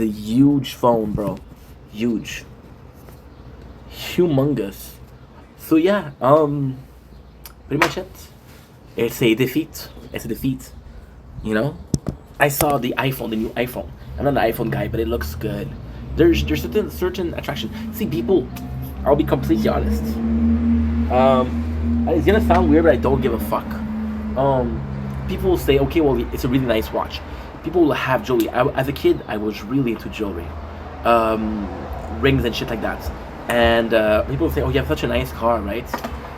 is a huge phone, bro. Huge. Humongous. So yeah, pretty much it. It's a defeat. It's a defeat. You know? I saw the iPhone, the new iPhone. I'm not an iPhone guy, but it looks good. There's certain attraction. See, people, I'll be completely honest. It's gonna sound weird, but I don't give a fuck. People will say, okay, well, it's a really nice watch. People will have jewelry. As a kid, I was really into jewelry, rings and shit like that. And people will say, oh, you have such a nice car, right?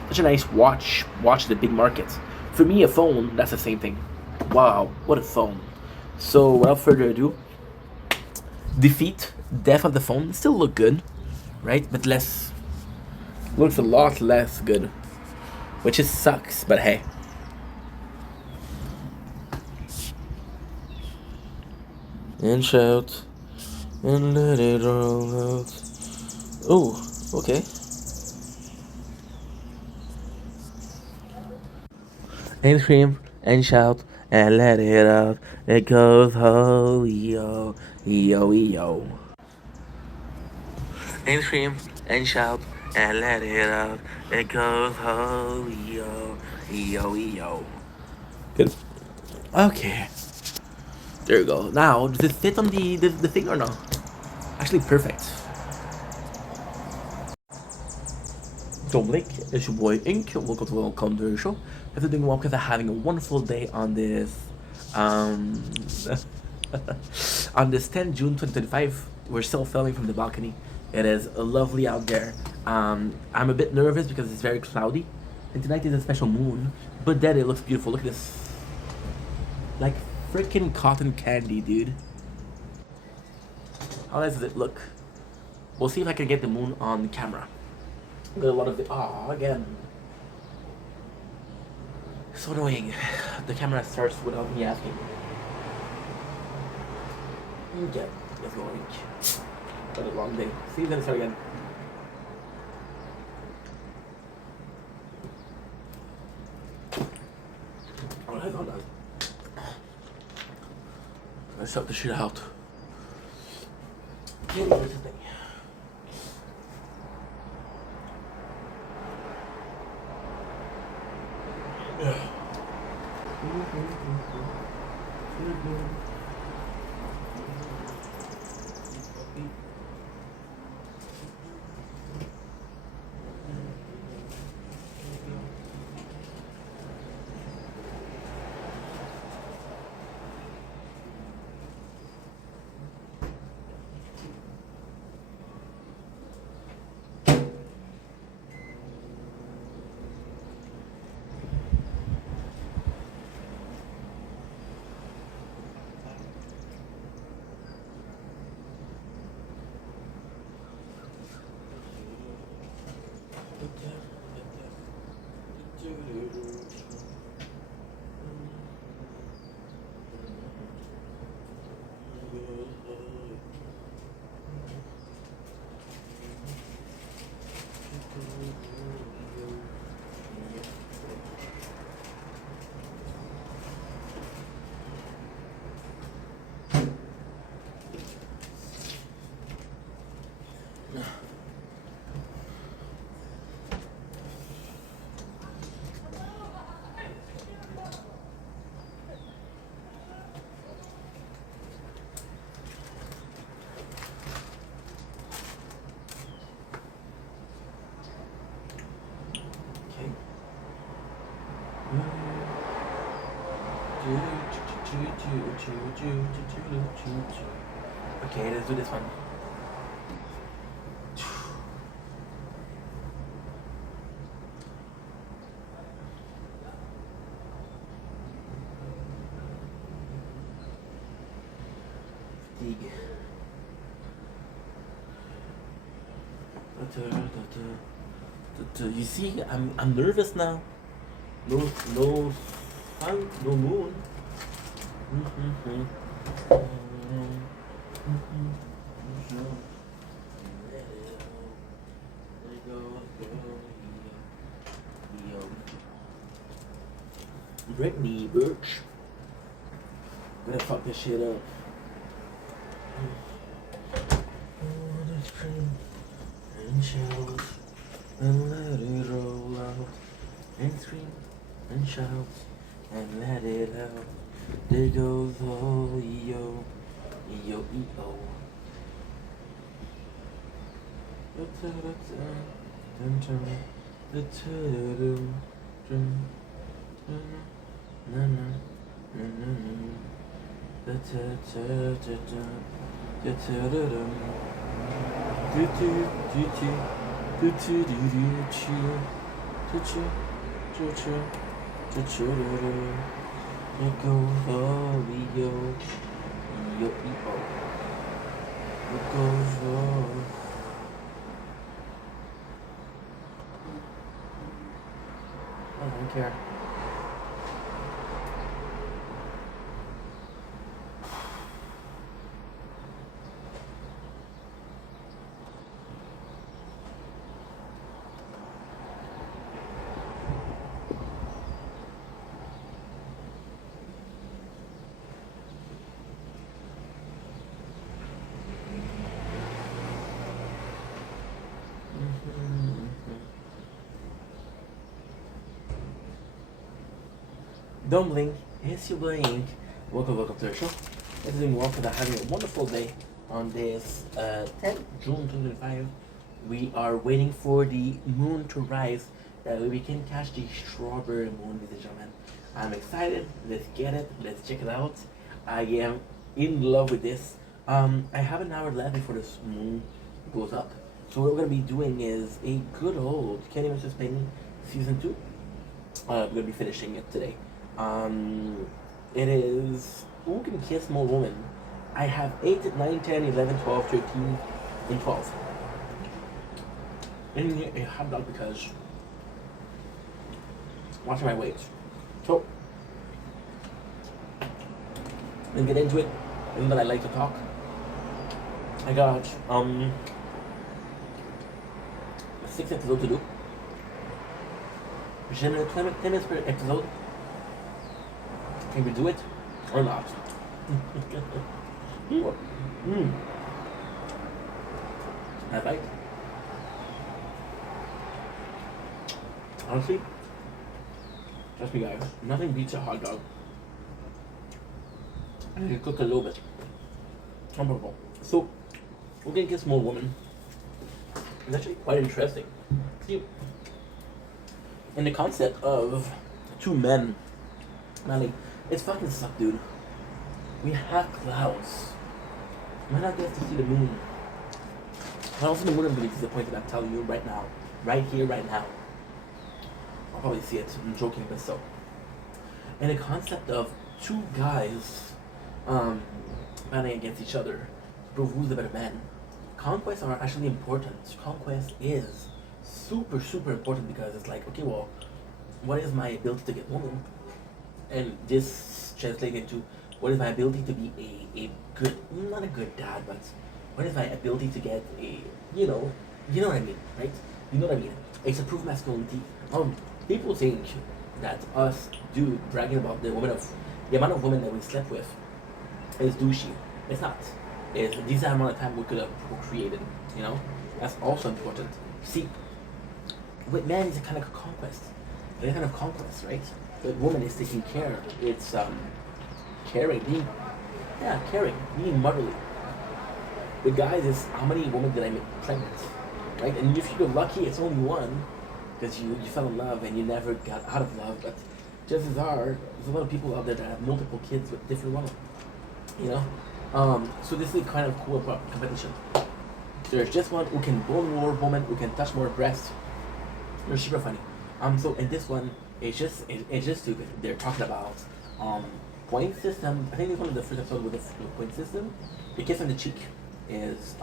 Such a nice watch. Watch the big market. For me, a phone, that's the same thing. Wow, what a phone. So, without further ado, defeat, death of the phone. Still look good, right? But less. Looks a lot less good. Which is sucks, but hey. And shout. And let it roll out. Oh, okay. And scream and shout and let it out. It goes ho yo yo yo. And scream and shout and let it out. It goes ho yo yo yo. Good. Okay. There you go. Now, does it fit on the thing or no? Actually, perfect. So Blake, it's your boy Ink. Welcome to the show. If you're doing well, because I'm having a wonderful day on this, um, on this 10 June 2025. We're still filming from the balcony. It is lovely out there. I'm a bit nervous because it's very cloudy, and tonight is a special moon. But then it looks beautiful. Look at this, like freaking cotton candy, dude. How nice does it look? We'll see if I can get the moon on camera. Got a lot of the again. So annoying. The camera starts without me asking. Okay, let's go. Got a long day. See you then. Start again. Alright, hold on. Let's shut the shit out. Here's the thing. Okay, let's do this one. Fatigue. You see, I'm nervous now. No sun, no moon. Britney, bitch. I'm gonna fuck this shit up. shout and let it out. There goes oh yo, yo e-o. It goes oh yo, yo e-o. It goes oh. I don't care. Don't blink, it's your blink. Welcome to the show. This is Walker that having a wonderful day on this 10th June 2025. We are waiting for the moon to rise that way we can catch the strawberry moon, ladies and gentlemen. I'm excited. Let's get it. Let's check it out. I am in love with this. I have an hour left before this moon goes up. So what we're gonna be doing is a good old Kenny vs. Penny season 2. We're gonna be finishing it today. It is Who Can Kiss More Women? I have 8, 9, 10, 11, 12, 13, and 12. And I have that because watching my weight. So let's get into it. And then I like to talk. I got 6 episodes to do. Generally 10 minutes per episode. Can we do it or not? I like. Honestly, trust me guys, nothing beats a hot dog. I need to cook a little bit. Unbelievable. So, Who Can Kiss More Women? It's actually quite interesting. See, in the concept of two men, like, it's fucking suck, dude. We have clouds. Why not get to see the moon? I don't see the moon. I'm gonna be disappointed. I'm telling you right now, right here, right now. I'll probably see it. I'm joking, but so. And the concept of two guys, battling against each other to prove who's the better man. Conquests are actually important. Conquest is super, super important because it's like, okay, well, what is my ability to get women? And this translates into what is my ability to be a good, not a good dad, but what is my ability to get a, you know what I mean, right? You know what I mean? It's a proof masculinity. People think that us dude bragging about the amount of women that we slept with is douchey. It's not. It's this amount of time we could have procreated, you know? That's also important. See, with men it's a kind of conquest. It's a kind of conquest, right? The woman is taking care. It's caring, being motherly. With guys, is how many women did I make pregnant, right? And if you're lucky, it's only one, because you fell in love and you never got out of love. But chances are, there's a lot of people out there that have multiple kids with different women, you know. So this is kind of cool competition. There's just one who can bone more woman, who can touch more breasts. They're super funny. So in this one, it's just stupid. They're talking about point system. I think it's one of the first episodes with the point system. The kiss on the cheek is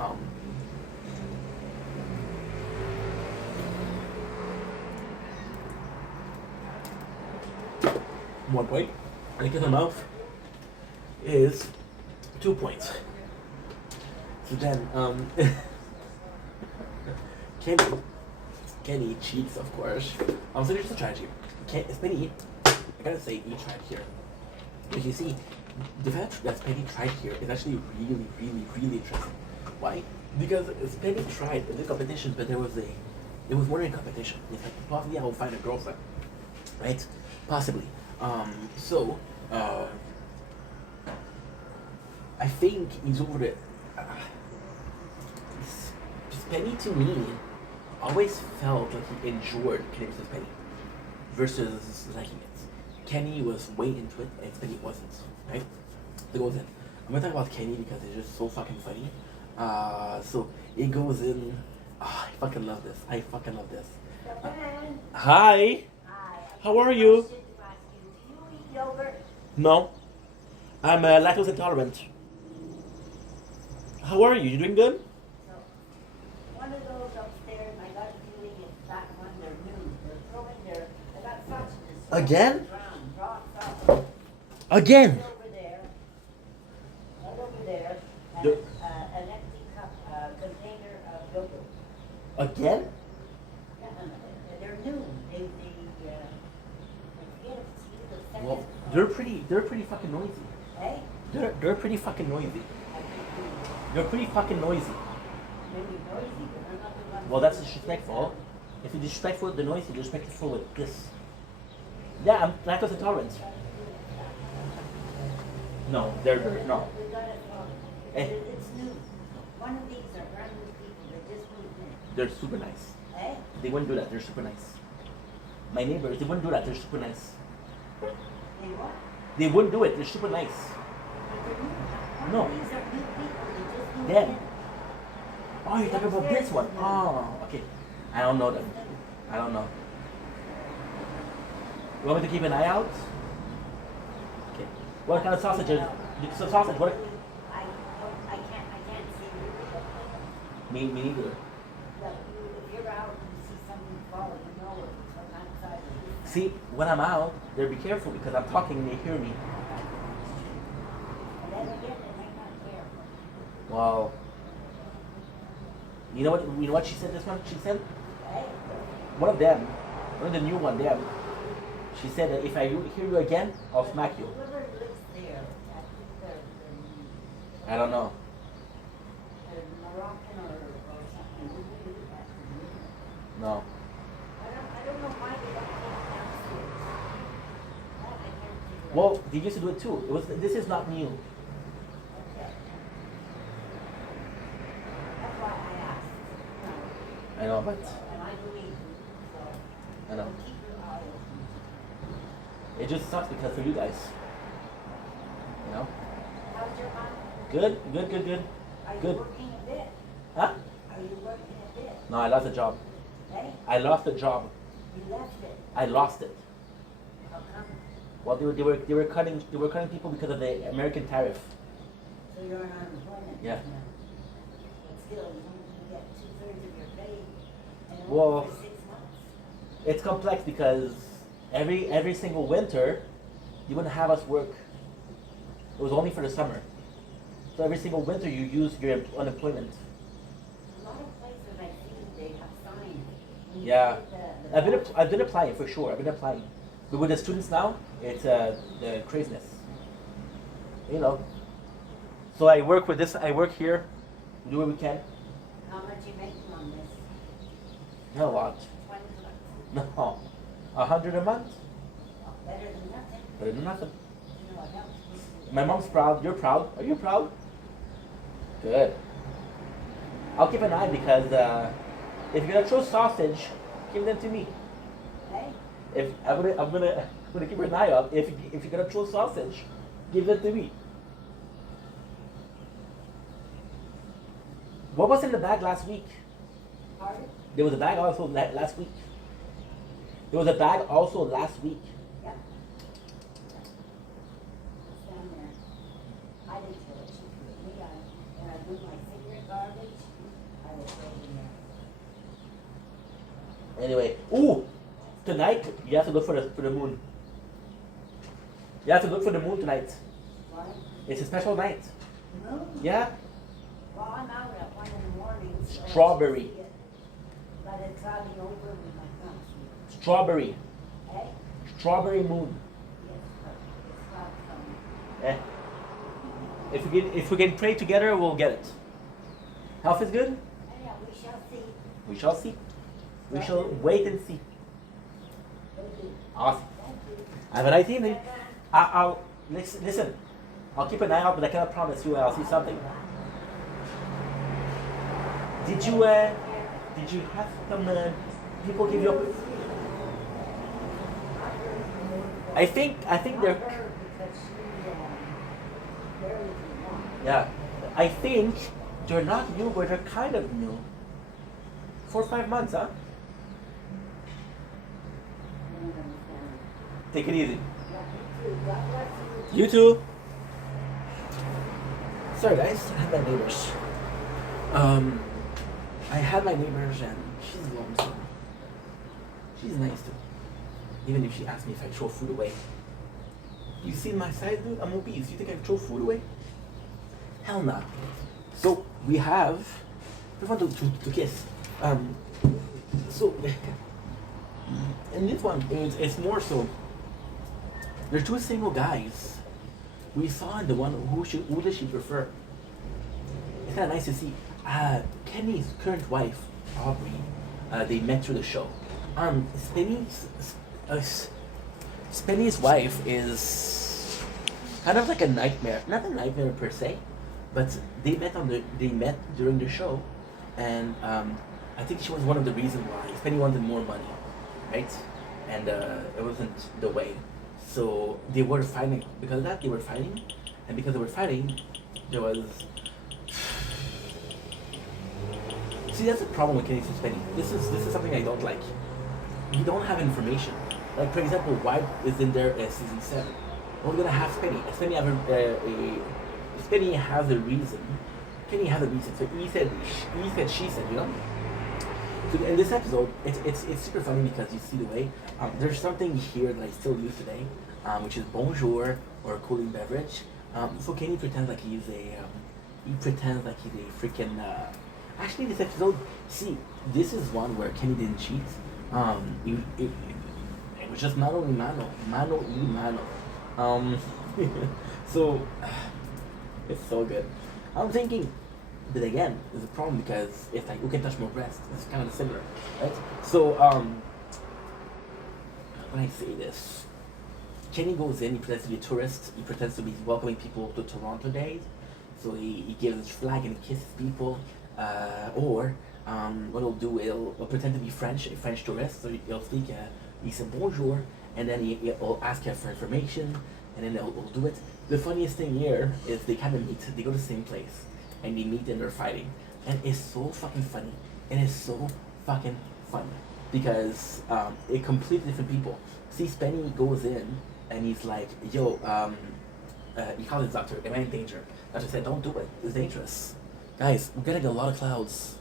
1 point, and the kiss on the mouth is 2 points. So then Kenny cheats, of course. So there's a tragedy. Penny, I gotta say, he tried here. Because you see, the fact that Penny tried here is actually really, really, really interesting. Why? Because Penny tried in the competition, but there was more than a competition. It's like, possibly I will find a girlfriend, right? Possibly. So, I think he's over the. Penny to me always felt like he enjoyed Kenny versus Penny versus liking it. Kenny was way into it and Penny wasn't, right? It goes in. I'm gonna talk about Kenny because it's just so fucking funny. So it goes in. I fucking love this. I fucking love this. Hi. Hi. How are you? Do you eat yogurt? No. I'm lactose intolerant. How are you? You doing good? So, one of those upstairs, I got a feeling it's that one, they're new. They're throwing their, I got sausages. Again? Raw sausage. Again. Right over there. Right over there. And The- an empty cup, container of yogurt. Again? Yeah, they're new. They, I forget if it's either the second. Well, they're pretty fucking noisy. Hey? They're pretty fucking noisy. I think They're pretty fucking noisy. maybe noisy, but they're not the ones. Well, that's disrespectful. If you're disrespectful with the noise, you're disrespectful with this. Yeah, I'm lactose intolerant. No, they're no. We got it, Eh. it's new. One of these are brand new people, they just moved in. They're super nice. Eh? They wouldn't do that. They're super nice. My neighbors, they wouldn't do that. They're super nice. They what? They wouldn't do it. They're super nice. But they're new. No. One of these are new people, they just moved Them. in. Oh, you're talking about this one. Oh, okay. I don't know them. I don't know. You want me to keep an eye out? Okay. What kind of sausages? So sausage. What? I can't see. Me neither. Look, if you're out and you see something fall, you know it's from outside of you. See, when I'm out, they be careful because I'm talking and they hear me. And then again, they might not care. Well, you know what? You know what she said? This one. She said Eh? one of them, one of the new one. Them. She said that if I hear you again, I'll smack you. Whoever lives there, I think they're I don't know. Moroccan or something. We do that. No. I don't know why they don't take it downstairs. That I can't figure out. Well, they used to do it too. It was. This is not new. Okay. That's why I asked. You know, I know, but and I believe you, so I know. keep your eye open. It just sucks because for you guys. You know. How's your mom? Good. Are you Good. working a bit? Huh? Are you working a bit? No, I lost a job. Hey, I lost a job. you left it. I lost it. How come? Well, they were cutting people because of the American tariff. So you're on unemployment? Yeah. now. But still, you get 2/3 of your pay and Well, only for 6 months. It's complex because every single winter, you wouldn't have us work. It was only for the summer. So every single winter you use your unemployment. A lot of places I see, they have signs. When you Yeah, get the I've been applying for sure. I've been applying, but with the students now, it's the craziness. You know. So I work with this. I work here. We do what we can. How much you making on this? Not a lot. 20 bucks? No, 100 a month. Oh, better than nothing. Better than nothing. You know, it helps. My mom's proud. You're proud. Are you proud? Good. I'll keep an eye because if you're gonna throw sausage, give them to me. Hey, If I'm gonna keep an eye out. If you're gonna throw sausage, give them to me. What was in the bag last week? pardon? There was a bag also last week. There was a bag also last week. Yeah. Stand there. I didn't throw it, she threw it. Me, when I do my cigarette garbage, I will throw it in there. Anyway, ooh, tonight you have to look for the moon. You have to look for the moon tonight. Why? It's a special night. No? Yeah. Well, I'm out at 1 in the morning, so I should Strawberry. see it. But it's clouding over when I come see Strawberry. it. Hey? Strawberry moon. Yes, but it's cloud coming. If we can pray together, we'll get it. Health is good. Yeah, we shall see. We shall see. We shall wait and see. Will do. Awesome. Thank Have a nice evening. I'll listen. I'll keep an eye out, but I cannot promise you I'll see something. Did you have some people give you a? I think they're. Yeah, I think they're not new, but they're kind of new. 4 or 5 months, huh? Take it easy. You too. Sorry guys, I had my neighbors. I had my neighbors and she's lonesome. She's nice too. Even if she asks me if I throw food away. You see my size, dude? I'm obese. You think I throw food away? Hell no. So we want to kiss. So and this one it's more so. They're two single guys. We saw the one who does she prefer? It's kind of nice to see. Kenny's current wife, Aubrey, they met through the show. Spenny's wife is kind of like a nightmare. Not a nightmare per se, but they met during the show, and I think she was one of the reasons why Spenny wanted more money, right? And it wasn't the way. So they were fighting because of that. They were fighting, and because they were fighting, there was. See, that's the problem with Kenny and Spenny. This is something I don't like. We don't have information. Like for example, why is in there season 7? We're gonna have Spenny. Spenny has a reason. Kenny has a reason. So he said, she said, you know. So in this episode, it's super funny because you see the way there's something here that I still use today, which is bonjour or cooling beverage. So Kenny pretends like he's a freaking. Actually, this episode, see, this is one where Kenny didn't cheat. It was just mano y mano y mano. So it's so good. I'm thinking. But again, there's a problem because it's like who can touch more breasts? It's kind of similar, right? So when I say this, Kenny goes in, he pretends to be a tourist, he pretends to be welcoming people to Toronto days. So he gives his flag and he kisses people, or what he'll do, he'll pretend to be French, a French tourist. So he'll speak, he said bonjour, and then he'll ask her for information, and then he'll do it. The funniest thing here is they kind of meet, they go to the same place. And they meet and they're fighting. And it's so fucking funny. And it's so fucking fun. Because it completely different people. See, Spenny goes in and he's like, yo, he calls his doctor, am I in danger? Doctor said, don't do it. It's dangerous. Guys, we're getting a lot of clouds.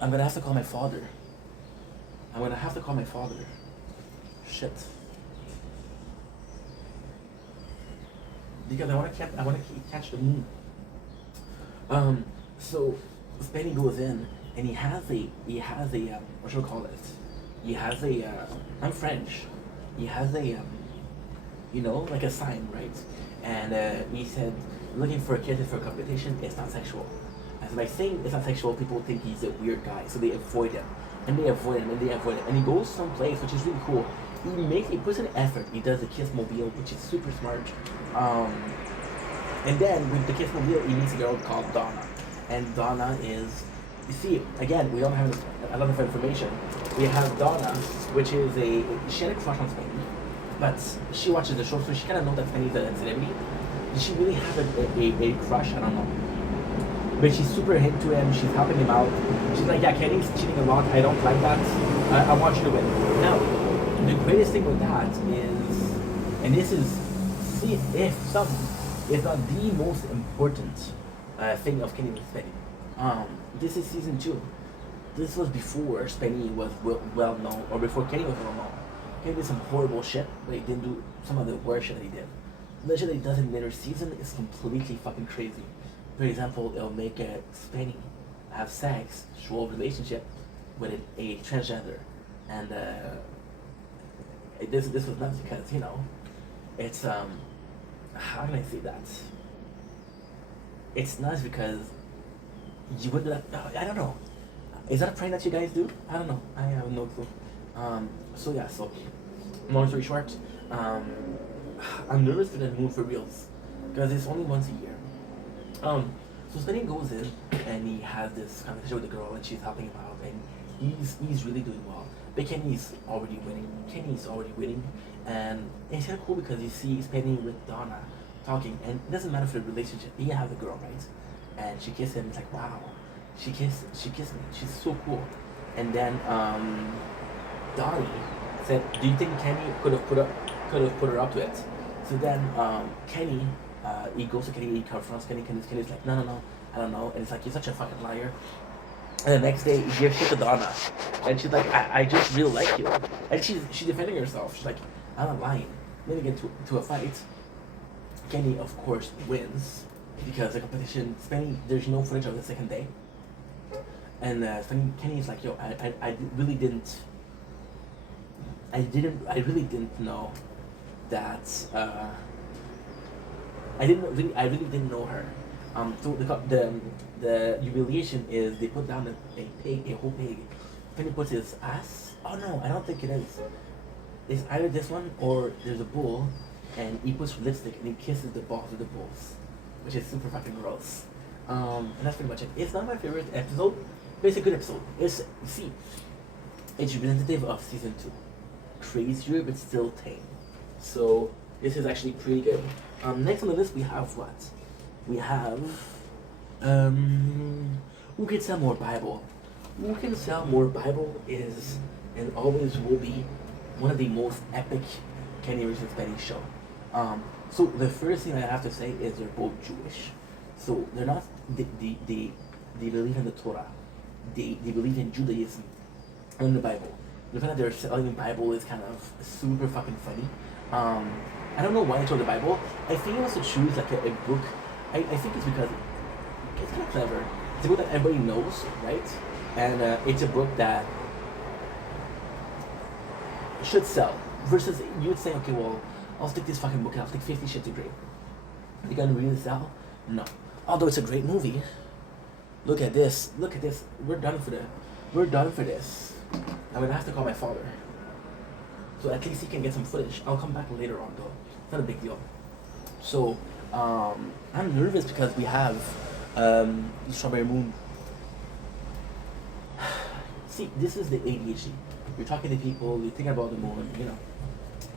I'm gonna have to call my father. Shit. Because I wanna catch the moon. So Spenny goes in and he has a what should I call it? I'm French. He has a like a sign, right? And he said, looking for a kid for a competition, it's not sexual. And so by saying it's not sexual, people think he's a weird guy, so they avoid him. And they avoid him, and he goes someplace which is really cool. He puts an effort. He does the Kiss Mobile, which is super smart. And then with the Kiss Mobile, he meets a girl called Donna. And Donna is, you see, again, we don't have a lot of information. We have Donna, which is she had a crush on Spenny, but she watches the show, so she kind of knows that Spenny's a celebrity. Did she really have a crush? I don't know. But she's super into him, she's helping him out. She's like, yeah, Kenny's cheating a lot, I don't like that. I want you to win. Now, the greatest thing with that is, and this is, see if some, it's not the most important thing of Kenny with Spenny. This is season 2. This was before Spenny was well known, or before Kenny was well known. Kenny did some horrible shit, but he didn't do some of the worst shit that he did. The shit that he does in later season is completely fucking crazy. For example, it'll make Spenny have sex, through a relationship with a transgender, and this was nuts because it's how can I say that? It's nuts because you would I don't know. Is that a prank that you guys do? I don't know. I have no clue. So Long story short, um, I'm nervous for the moon for reals, because it's only once a year. So Spenny goes in and he has this conversation with the girl and she's helping him out and he's really doing well. But Kenny's already winning. Kenny's already winning, and it's kind of cool because you see Spenny with Donna talking, and it doesn't matter for the relationship. He has a girl, right? And she kissed him. It's like wow, she kissed me. She's so cool. And then Donnie said, "Do you think Kenny could have put her up to it?" So then Kenny, he goes to Kenny, he confronts Kenny. Kenny's like, no, I don't know. And it's like, you're such a fucking liar. And the next day, he gives shit to Donna, and she's like, I just really like you. And she's defending herself. She's like, I'm not lying. Then they get to a fight. Kenny, of course, wins because the competition. Spenny, there's no footage of the second day. And Kenny's like, yo, I really didn't. I really didn't know that. I really didn't know her. So the humiliation is they put down a whole pig. Penny puts his ass. Oh no, I don't think it is. It's either this one or there's a bull, and he puts lipstick and he kisses the balls of the bulls, which is super fucking gross. And that's pretty much it. It's not my favorite episode, but it's a good episode. It's representative of season 2. Crazier but still tame. So this is actually pretty good. Next on the list we have what? We have who can sell more Bible? Who can sell more Bible is and always will be one of the most epic Kenny Rogers and Spenny show. So the first thing I have to say is they're both Jewish. So they're not they believe in the Torah. They believe in Judaism and the Bible. The fact that they're selling the Bible is kind of super fucking funny. I don't know why they chose the Bible. I think it was to choose like a book. I think it's because it's kind of clever. It's a book that everybody knows, right? And it's a book that should sell. Versus you would say, okay, well, I'll stick this fucking book and I'll stick 50 Shades of Grey. Are you gonna really sell? No. Although it's a great movie. Look at this. Look at this. We're done for this. I'm gonna have to call my father. So at least he can get some footage. I'll come back later on though. It's not a big deal. So I'm nervous because we have Strawberry Moon. See, this is the ADHD. You're talking to people, you're thinking about the moon, you know.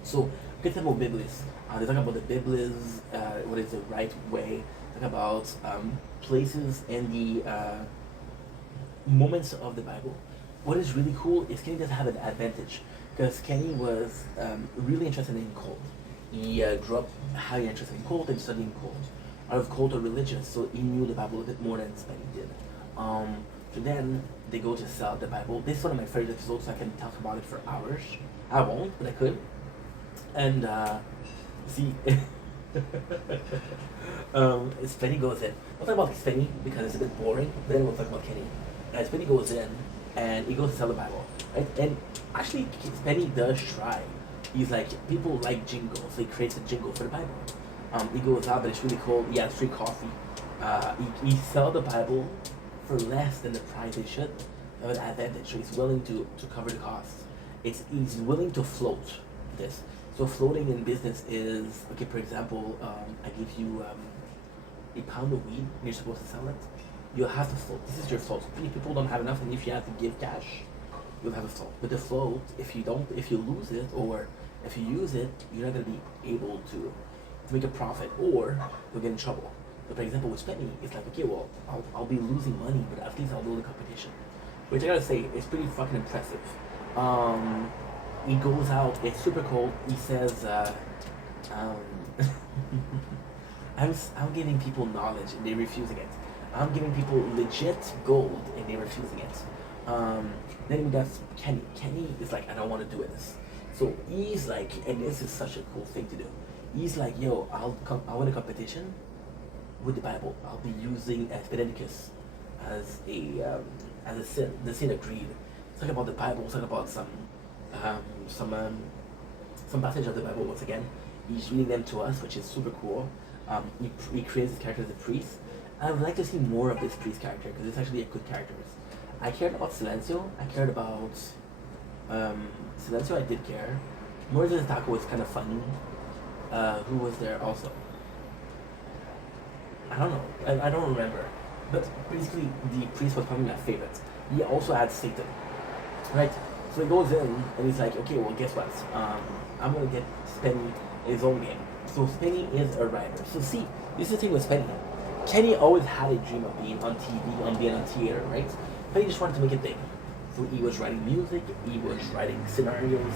So we can talk about Biblis. They talk about the Biblis, what is the right way. Talk about places and the moments of the Bible. What is really cool is Kenny does have an advantage because Kenny was really interested in cult. He grew up highly interested in cult and studying cult. Out of cult or religious, so he knew the Bible a bit more than Spenny did. So then they go to sell the Bible. This is one of my favorite episodes, so I can talk about it for hours. I won't, but I could. And see, Spenny goes in. We'll talk about Spenny because it's a bit boring, but then we'll talk about Kenny. Spenny goes in and he goes to sell the Bible, right? And actually, Spenny does try. He's like, people like jingles, so he creates a jingle for the Bible. He goes out, but it's really cold. He has free coffee. He sell the Bible for less than the price they should. Have an advantage. So he's willing to cover the costs. He's willing to float this. So floating in business is okay. For example, I give you a pound of weed and you're supposed to sell it. You'll have to float. This is your float. If people don't have enough, and if you have to give cash, you'll have a float. But the float, if you lose it or if you use it, you're not gonna be able to make a profit, or you'll get in trouble. So for example, with Spenny, it's like, okay, well, I'll be losing money, but at least I'll do the competition. Which I gotta say, is pretty fucking impressive. He goes out, it's super cold, he says, I'm giving people knowledge and they're refusing it. I'm giving people legit gold and they're refusing it. Then we got Kenny. Kenny is like, I don't want to do this. So he's like, and this is such a cool thing to do. He's like, yo, I win a competition with the Bible. I'll be using Leviticus as a sin, the sin of greed. Talk about the Bible. Talk about some passage of the Bible once again. He's reading them to us, which is super cool. He creates his character as a priest. I would like to see more of this priest character because it's actually a good character. I cared about Silencio. I cared about Silencio. I did care, Moses Taco was kind of funny. Who was there also? I don't know. I don't remember. But basically, the priest was probably my favorite. He also had Satan, right? So he goes in and he's like, okay, well, guess what? I'm gonna get Spenny his own game. So Spenny is a writer. So see, this is the thing with Spenny. Kenny always had a dream of being on TV, on being on theater, right? But he just wanted to make it big. So he was writing music, he was writing scenarios,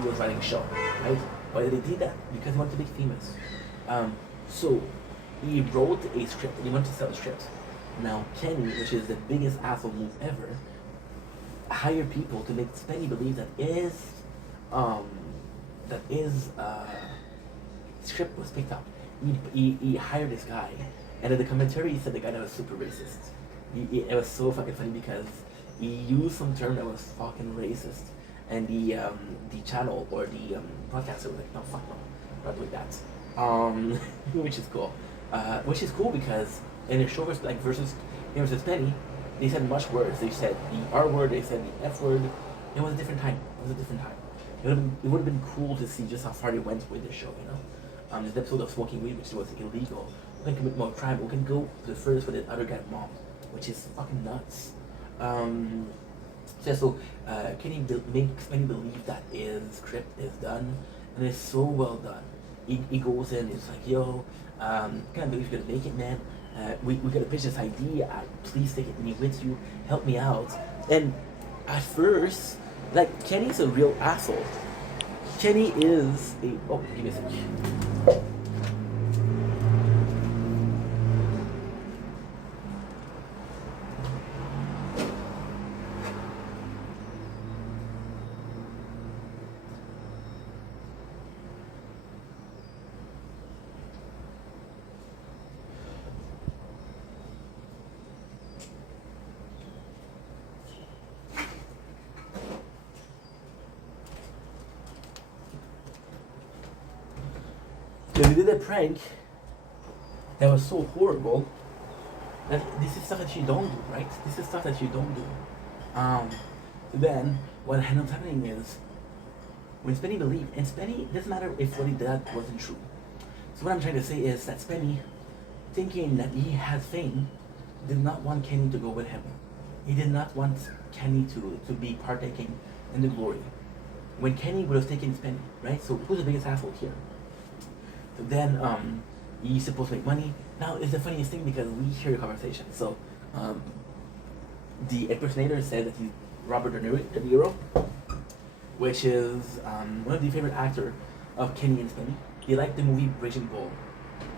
he was writing show, right? Why did he do that? Because he wanted to be famous. So he wrote a script and he wanted to sell the script. Now Kenny, which is the biggest asshole move ever, hired people to make Spenny believe that his script was picked up. He hired this guy, and in the commentary he said the guy that was super racist. It was so fucking funny because he used some term that was fucking racist, and the channel or the podcaster was like, no, fuck no, not doing that. Which is cool. Which is cool because in the show versus Penny, they said much worse. They said the R word, they said the F word. It was a different time. It would have been cool to see just how far they went with the show, you know. There's an episode of smoking weed, which was illegal. We can commit more crime. We can go to the furthest with the other guy's mom, which is fucking nuts. Kenny makes Penny believe that his script is done, and it's so well done. He goes in, it's like, yo, can't believe you're gonna make it, man. We gotta pitch this idea. Please take me with you. Help me out. And at first, like, Kenny's a real asshole. Kenny is a. Oh, give me a second. Because he did a prank that was so horrible that this is stuff that you don't do, right? This is stuff that you don't do. Then what ends up happening is when Spenny believed, and Spenny, it doesn't matter if what he did wasn't true. So what I'm trying to say is that Spenny, thinking that he has fame, did not want Kenny to go with him. He did not want Kenny to be partaking in the glory. When Kenny would have taken Spenny, right? So who's the biggest asshole here? So then he's supposed to make money. Now it's the funniest thing because we hear the conversation. So the impersonator said that he's Robert De Niro, which is one of the favorite actors of Kenny and Spenny. He liked the movie Raging Bull.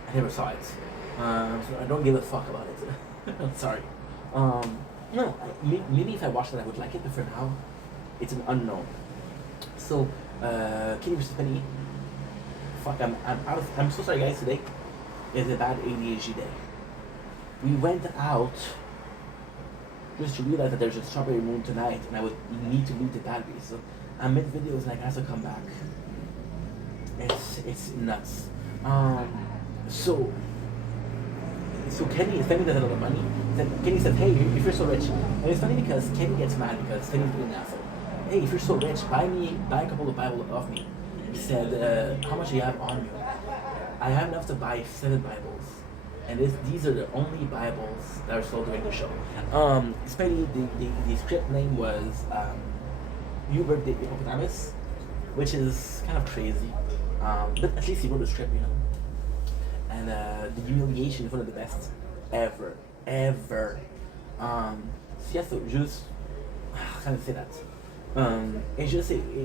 I never saw it, so I don't give a fuck about it. I'm sorry. No, maybe if I watched it I would like it, but for now, it's an unknown. So Kenny vs. Spenny. Fuck, I'm so sorry guys, today is a bad ADHD day. We went out just to realize that there's a strawberry moon tonight and I would need to leave the battery. So I made videos and I have to come back. It's nuts. So Kenny doesn't have a lot of money. Kenny said, hey, if you're so rich, and it's funny because Kenny gets mad because Kenny's being an asshole. Hey, if you're so rich, buy a couple of Bibles off me. He said, how much do you have on you? I have enough to buy 7 Bibles. And these are the only Bibles that are sold during the show. Especially the script name was Hubert the Hippopotamus, which is kind of crazy. But at least he wrote the script, you know. And the humiliation is one of the best ever. So just, how can I say that? It's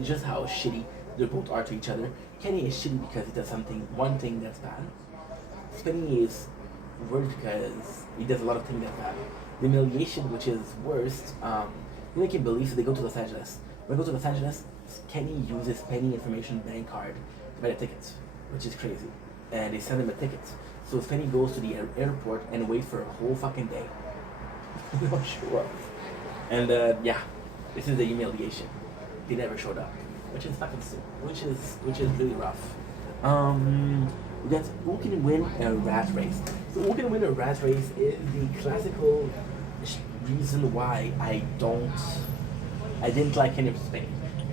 just how shitty they both are to each other. Kenny is shitty because he does one thing that's bad. Spenny is worse because he does a lot of things that's bad. The humiliation, which is worst, you can believe, so they go to Los Angeles. When they go to Los Angeles, Kenny uses Penny information bank card to buy a ticket, which is crazy. And they send him a ticket. So Penny goes to the airport and waits for a whole fucking day. They don't show up. And yeah, this is the humiliation. They never showed up, which is fucking stupid. Which is really rough. We got who can win a rat race. So who can win a rat race is the classical reason why I didn't like Kenny vs. Spenny.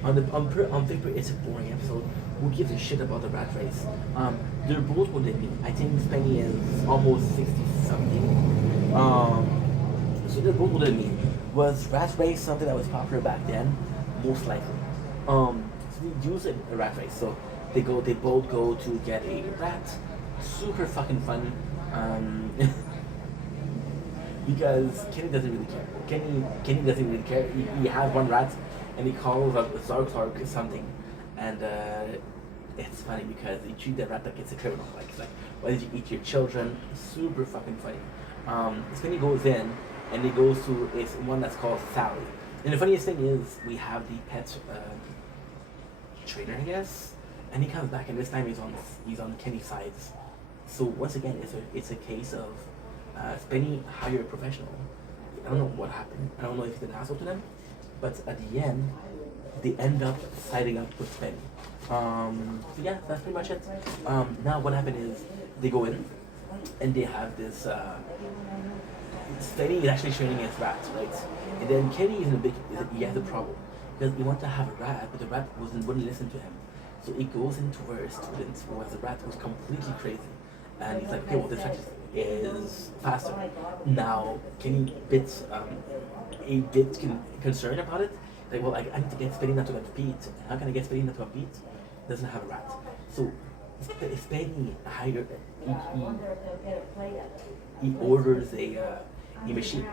On paper, it's a boring episode. Who gives a shit about the rat race? They're both what they mean. I think Spenny is almost 60 something. So they're both what they mean. Was rat race something that was popular back then? Most likely. So they use a rat race. So they both go to get a rat. Super fucking fun. Because Kenny doesn't really care. Kenny doesn't really care. He has one rat, and he calls up Zark or something, and it's funny because he treats the rat like it's a criminal. Like why did you eat your children? Super fucking funny. So he goes in, and he goes to one that's called Sally. And the funniest thing is we have the pet trainer, I guess, and he comes back, and this time he's on Kenny's side. So once again, it's a case of Spenny hired a professional. I don't know what happened. I don't know if he's an asshole to them, but at the end, they end up siding up with Spenny. So yeah, that's pretty much it. Now what happened is they go in, and they have this. Spenny is actually training his rat, right? And then Kenny he has a problem because he wanted to have a rat, but the rat wouldn't listen to him. So he goes into where a student who was a rat was completely crazy. And he's like, okay, well, this rat is faster. Now, Kenny bit a bit concerned about it. Like, well, I need to get Spenny not to compete. How can I get Spenny not to compete? Doesn't have a rat. So Spenny hired. He orders a machine,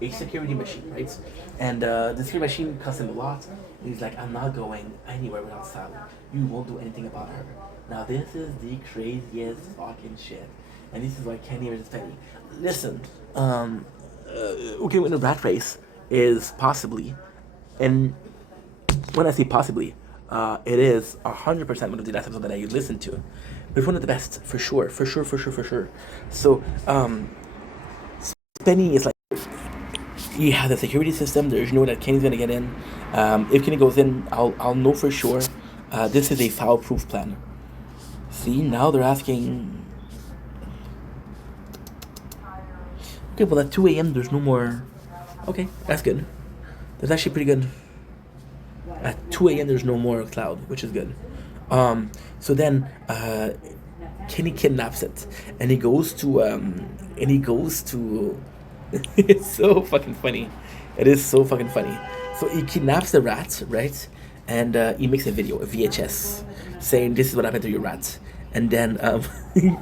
a security machine, right? And the security machine costs him a lot. And he's like, I'm not going anywhere without Sally. You won't do anything about her. Now this is the craziest fucking shit, and this is why Kenny versus Penny. Listen, okay, win a rat race is possibly, and when I say possibly, it is 100% one of the last episodes that I listened to. It's one of the best for sure. So, Penny is like, he has a security system. There's no way that Kenny's gonna get in. If Kenny goes in, I'll know for sure. This is a foul-proof plan. See, now they're asking. Okay, well at 2 a.m. there's no more. Okay, that's good. That's actually pretty good. At 2 a.m. there's no more cloud, which is good. So then Kenny kidnaps it, and he goes to it's so fucking funny. It is so fucking funny. So he kidnaps the rat, right? And he makes a video, a VHS, saying this is what happened to your rat. And then you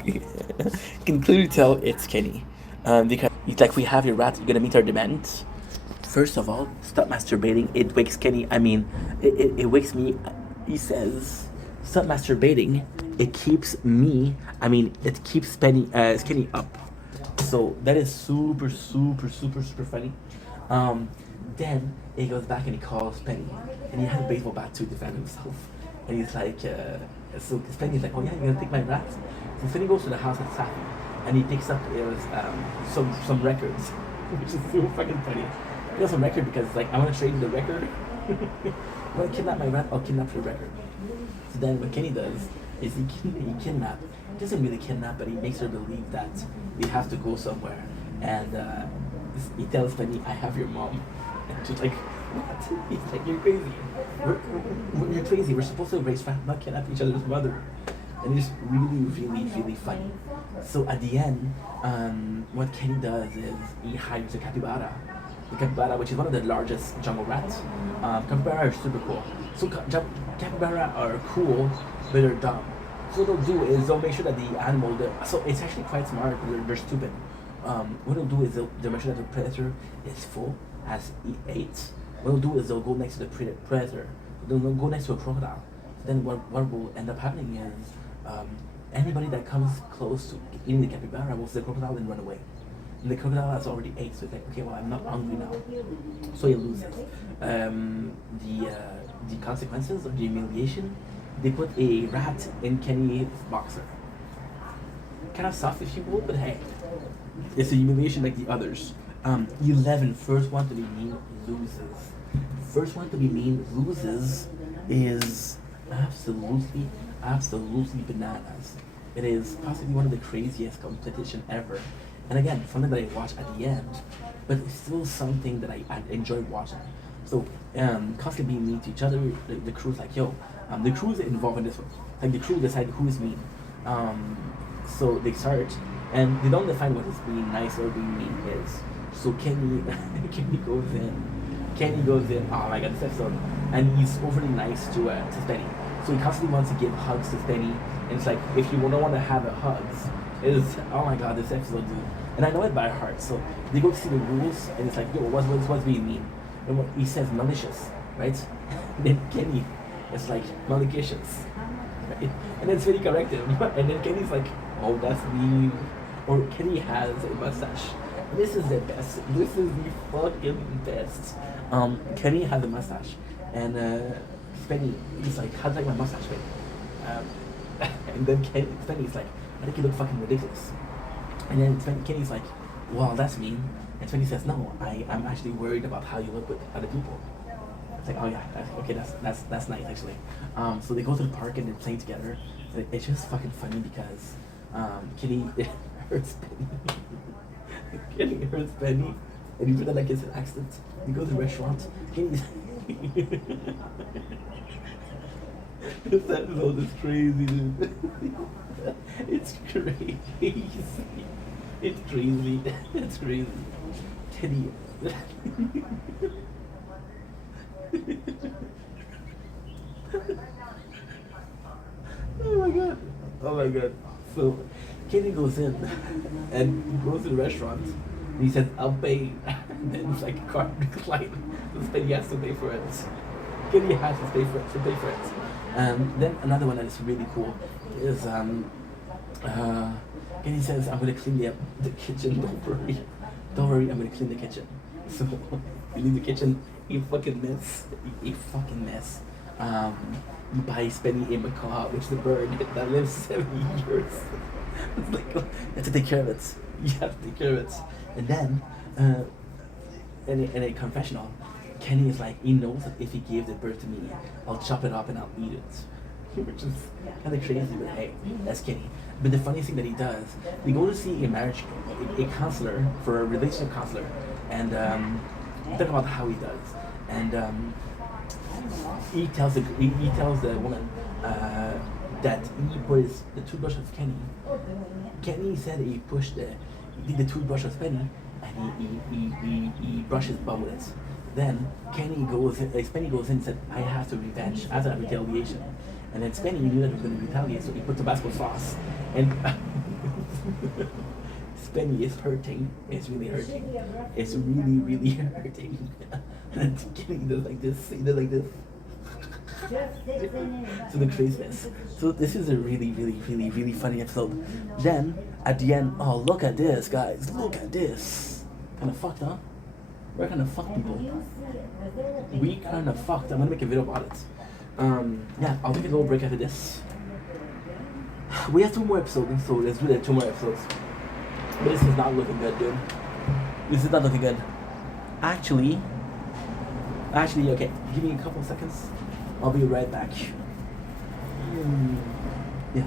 can clearly tell it's Kenny. Because it's like, we have your rat, you're gonna meet our demands. First of all, stop masturbating. It wakes Kenny, it wakes me. He says, stop masturbating. It keeps Kenny up. So that is super funny. Then he goes back and he calls Penny, and he has a baseball bat to defend himself. And he's like, so Penny's like, oh yeah, you're gonna take my rat. So Penny goes to the house with Safi, and he picks up some records, which is so fucking funny. He has some record because it's like, I want to trade the record. I want to kidnap my rat, I'll kidnap your record. So then what Kenny does is he kidnaps. He doesn't really kidnap, but he makes her believe that they have to go somewhere. And he tells Penny, I have your mom. And she's like, what? He's like, you're crazy. You're crazy. We're supposed to raise rat, not kidnap each other's mother. And it's really funny. So at the end, what Kenny does is he hires a capybara. The capybara, which is one of the largest jungle rats. Capybara are super cool. So capybara are cool, but they're dumb. So what they'll do is they'll make sure that the animal, so it's actually quite smart, but they're stupid. What they'll do is they'll make sure that the predator is full, has ate. What they'll do is they'll go next to the predator. They'll go next to a crocodile. Then what will end up happening is anybody that comes close to eating the capybara will see the crocodile and run away. And the crocodile has already ate, so it's like, okay, well, I'm not hungry now. So he loses. The consequences of the humiliation, they put a rat in Kenny's boxer. Kind of soft if you will, but hey, it's a humiliation like the others. 11, first one to be mean loses. First one to be mean loses is absolutely bananas. It is possibly one of the craziest competition ever. And again, something that I watch at the end, but it's still something that I enjoy watching. So constantly being mean to each other. The crew's like, yo, the crew's involved in this one. Like the crew decide who is mean. So they start, and they don't define what is being nice or being mean is. So Kenny, Kenny goes in. Kenny goes in. Oh my god, this episode, and he's overly nice to Spenny. So he constantly wants to give hugs to Spenny, and it's like if you don't want to have a hugs, it's oh my god, this episode, dude. And I know it by heart. So they go to see the rules, and it's like, yo, what's being mean? And he says malicious, right? And then Kenny, it's like malicious, right? And then Spenny corrects him, and then Kenny's like, oh, that's mean. Or Kenny has a mustache. This is the best. This is the fucking best. Kenny has a mustache, and Spenny is like, how'd you like my mustache, Spenny? And then Spenny's like, I think you look fucking ridiculous. And then Kenny's like, well, that's mean. And Spenny says, no, I'm actually worried about how you look with other people. It's like, oh yeah, okay, that's nice actually. So they go to the park and they're playing together. And it's just fucking funny because Kenny hurts Penny. Kenny hurts Penny, and he pretend like it's an accident. He goes to the restaurant. Kenny's this episode is crazy, dude. It's crazy. It's crazy. It's crazy. Kenny. Oh my god. Oh my god. So Kenny goes in and he goes to the restaurant and he says, I'll pay. And then it's like a card decline. So he has to pay for it. Kenny has to pay for it. Then another one that is really cool is Kenny says, I'm gonna clean the kitchen, don't worry. Don't worry, I'm gonna clean the kitchen. So you leave the kitchen, you fucking mess. You fucking mess. You buy Spenny a macaw, which is a bird that lives 70 years. It's like, you have to take care of it. You have to take care of it. And then, in a confessional, Kenny is like, he knows that if he gave the bird to me, I'll chop it up and I'll eat it. Which is kind of crazy, but hey, that's Kenny. But the funniest thing that he does, they go to see a counselor, for a relationship counselor, and talk about how he does. And he tells the woman that he put the toothbrush of Kenny. Kenny said he did the toothbrush of Penny, and he brushed his bum with it. Then Spenny goes in and said, I have to revenge as a retaliation. And then Spenny knew that he was going to retaliate, so he put Tabasco sauce. And Spenny is hurting. It's really hurting. It's really, really hurting. And then Kenny does like this. He does like this. So the craziness. So this is a really, really, really, really funny episode. Then at the end, oh look at this, guys! Look at this. Kind of fucked, huh? We're kind of fucked, people. We kind of fucked. I'm gonna make a video about it. Yeah, I'll take a little break after this. We have 2 more episodes, so let's do that 2 more episodes. But this is not looking good, dude. This is not looking good. Actually, okay. Give me a couple seconds. I'll be right back. Yeah.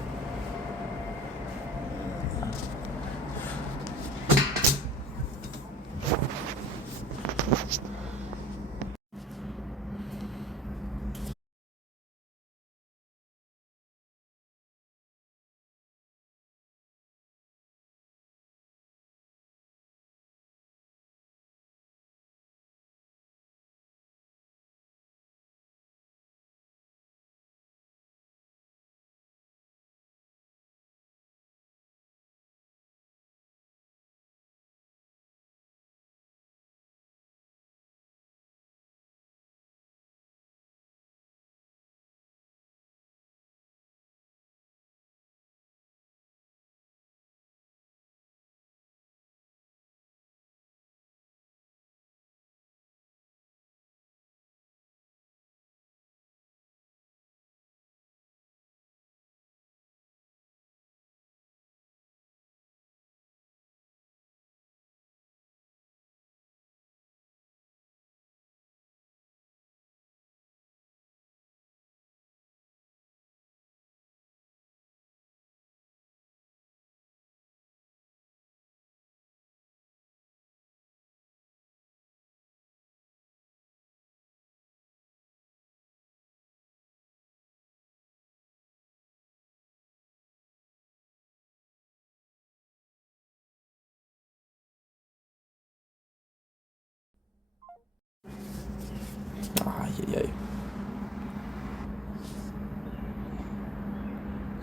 yeah.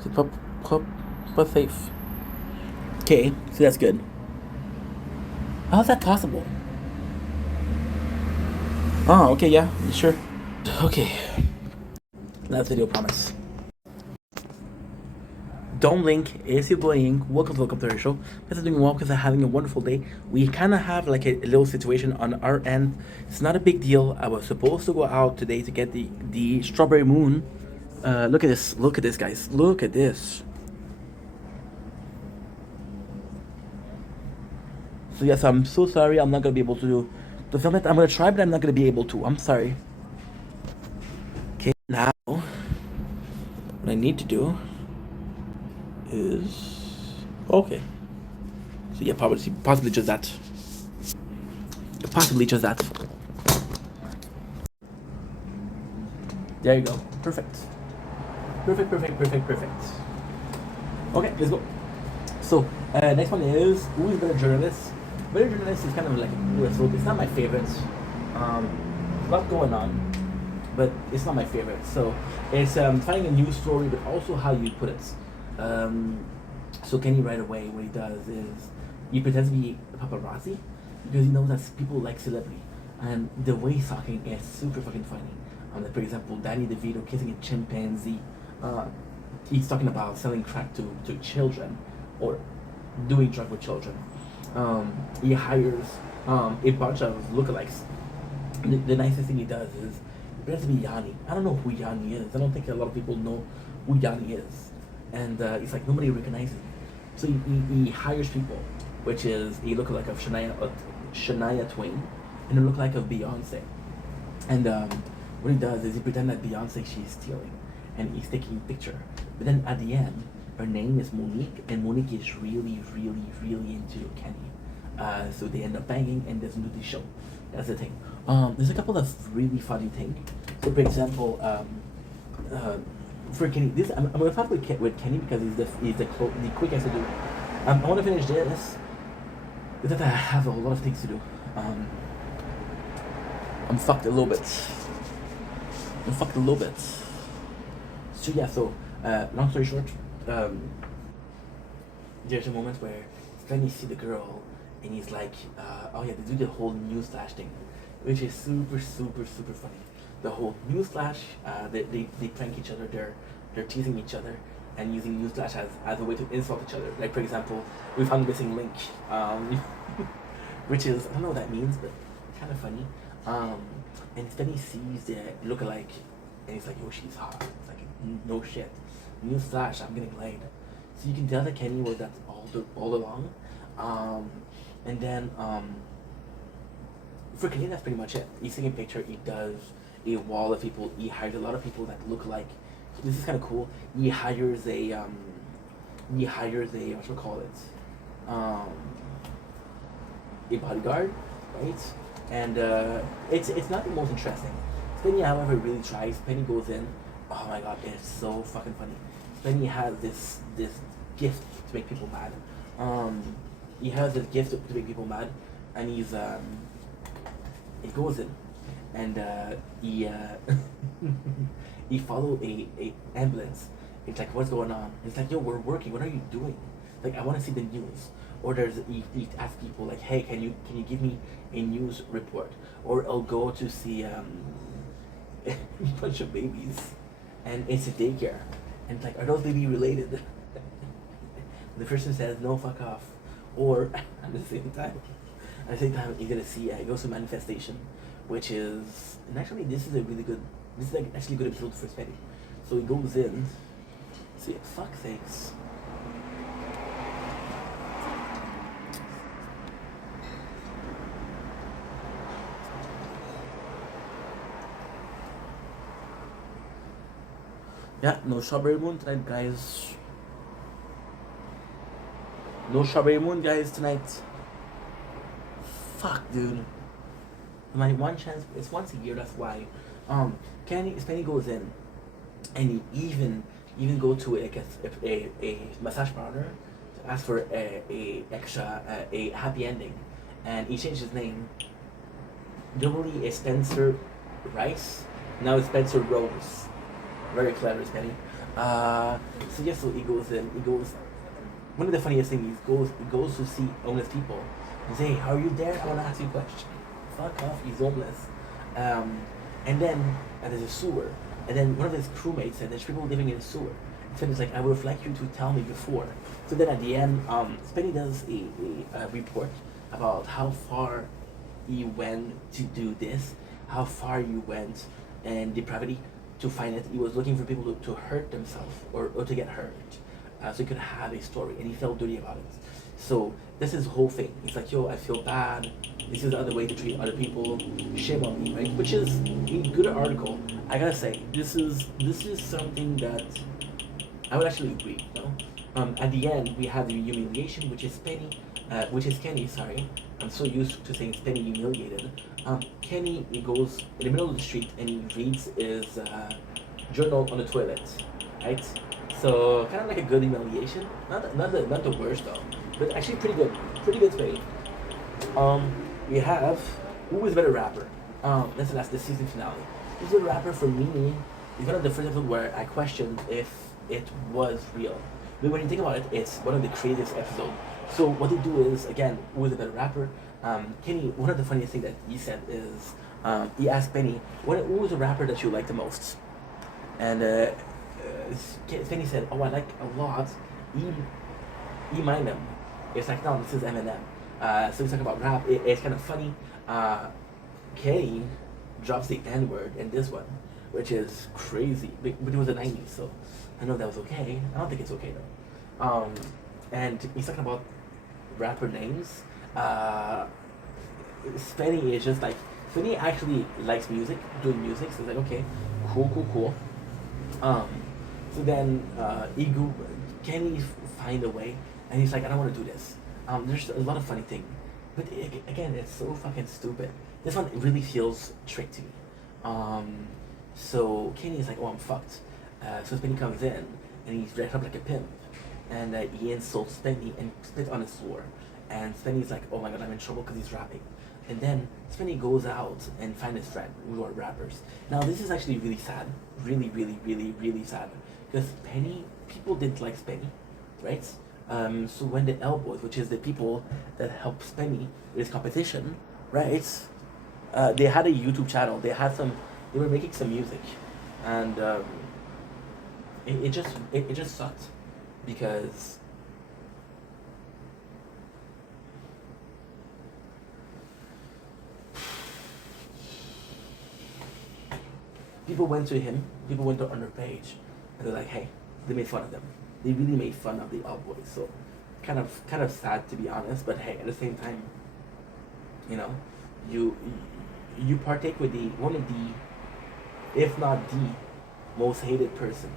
So put safe. Okay, so that's good. How's that possible? Oh, okay, yeah, sure. Okay, last video, promise. Don't Link, ASU Bullying, welcome to our show. Guys are doing well because I'm having a wonderful day. We kind of have like a little situation on our end. It's not a big deal. I was supposed to go out today to get the Strawberry Moon. Look at this, guys. Look at this. So yes, I'm so sorry. I'm not gonna be able to film it. I'm gonna try, but I'm not gonna be able to. I'm sorry. Okay, now what I need to do is okay. So yeah, possibly just that. Possibly just that. There you go. Perfect. Perfect. Okay, let's go. So next one is who is better journalist? Better journalist is kind of like it's not my favorite. A lot going on, but it's not my favorite. So it's finding a news story, but also how you put it. So Kenny right away, what he does is he pretends to be a paparazzi because he knows that people like celebrity, and the way he's talking is super fucking funny. Like for example, Danny DeVito kissing a chimpanzee. He's talking about selling crack to children, or doing drug with children. He hires a bunch of lookalikes. The nicest thing he does is he pretends to be Yanni. I don't know who Yanni is. I don't think a lot of people know who Yanni is. And it's like nobody recognizes him. So he hires people, which is a lookalike of Shania Twain and a lookalike of Beyonce. And what he does is he pretends that Beyonce she's stealing, and he's taking a picture. But then at the end, her name is Monique, and Monique is really into Kenny. So they end up banging, and doesn't do the show. That's the thing. There's a couple of really funny things. So for example, for Kenny, I'm gonna talk with Kenny because he's the quickest to do. I want to finish this. That I have a lot of things to do. I'm fucked a little bit. So yeah, long story short, there's a moment where Spenny see the girl and he's like, oh yeah, they do the whole newsflash thing, which is super funny. The whole newsflash, they prank each other, they're teasing each other and using newsflash as a way to insult each other. Like for example, we found a missing link, which is, I don't know what that means, but kind of funny. And Spenny sees the lookalike and he's like, oh, she's hot. It's like, no shit. Newsflash, I'm getting laid. So you can tell that Kenny was that all along. And then for Kenny, that's pretty much it. He's taking a picture. He does a wall of people. He hires a lot of people that look like. So this is kind of cool. He hires a what should we call it? A bodyguard, right? And it's not the most interesting. Spenny, however, really tries. Penny goes in. Oh my god, it's so fucking funny. Spenny has this gift to make people mad. He has this gift to make people mad, and he goes in, and he follow a ambulance. It's like, what's going on? It's like, yo, we're working. What are you doing? Like, I want to see the news. Or he asks people like, hey, can you give me a news report? Or I'll go to see a bunch of babies, and it's a daycare, and it's like, are those baby related? The person says, no, fuck off. Or at the same time, you're gonna see he goes to manifestation, which is, and actually this is like actually a good episode for Spenny. So he goes in. See, fuck sakes. Yeah, no Strawberry Moon tonight, guys. No Strawberry Moon, guys, tonight. Fuck, dude. My one chance, it's once a year, that's why. Spenny goes in, and he even go to a massage parlor to ask for a extra a happy ending, and he changed his name. Normally it's Spencer Rice, Now it's Spencer Rose. Very clever, Spenny. So yeah, so he goes in. He goes. One of the funniest things he goes to see homeless people. He say, "Hey, are you there? I want to ask you a question." Fuck off, he's homeless. And then there's a sewer. And then one of his crewmates said there's people living in a sewer. So he's like, I would have liked you to tell me before. So then at the end, Spenny does a report about how far he went to do this, how far you went in depravity to find it. He was looking for people to hurt themselves or to get hurt. So he could have a story, and he felt dirty about it. So this is the whole thing. He's like, yo, I feel bad. This is the other way to treat other people. Shame on me, right? Which is a good article. I gotta say, this is something that I would actually agree. You know? At the end, we have the humiliation, which is Kenny. Sorry, I'm so used to saying Penny humiliated. Kenny, he goes in the middle of the street and he reads his journal on the toilet, right? So kind of like a good humiliation. Not the worst though, but actually pretty good Penny. We have who is a better rapper? That's the season finale. Who's a rapper for me? It's one of the first episodes where I questioned if it was real. But when you think about it, it's one of the craziest episodes. So what they do is, again, who is a better rapper? Kenny, one of the funniest things that he said is, he asked Penny, who was a rapper that you like the most? And Penny said, oh, I like a lot Eminem. It's like, no, this is Eminem. So he's talking about rap. It's kind of funny. Kenny drops the N-word in this one, which is crazy. But it was the 90s, so I know that was okay. I don't think it's okay though. And he's talking about rapper names. Spenny is just like, Spenny actually likes music, doing music, so it's like, okay, cool. So then Kenny find a way, and he's like, I don't want to do this. There's a lot of funny thing, but again, it's so fucking stupid. This one really feels tricked to me. So Kenny is like, oh, I'm fucked. So Spenny comes in, and he's dressed up like a pimp, and he insults Spenny and spits on his floor. And Spenny's like, oh my god, I'm in trouble because he's rapping. And then Spenny goes out and finds his friend, who are rappers. Now this is actually really sad, really sad, because people didn't like Spenny, right? So when the L Boys, which is the people that help Spenny with his competition, right? They had a YouTube channel. They were making some music, and it just sucked because people went to him. People went on their page, and they're like, "Hey," they made fun of them. They really made fun of the Out Boys. So, kind of sad to be honest. But hey, at the same time, you know, you partake with one of the, if not the, most hated person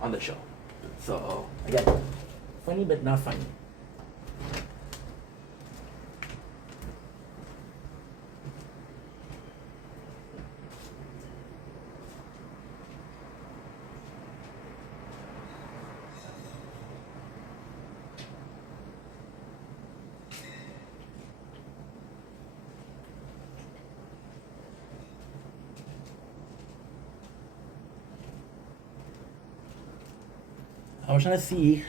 on the show. So again, funny but not funny. I was trying to see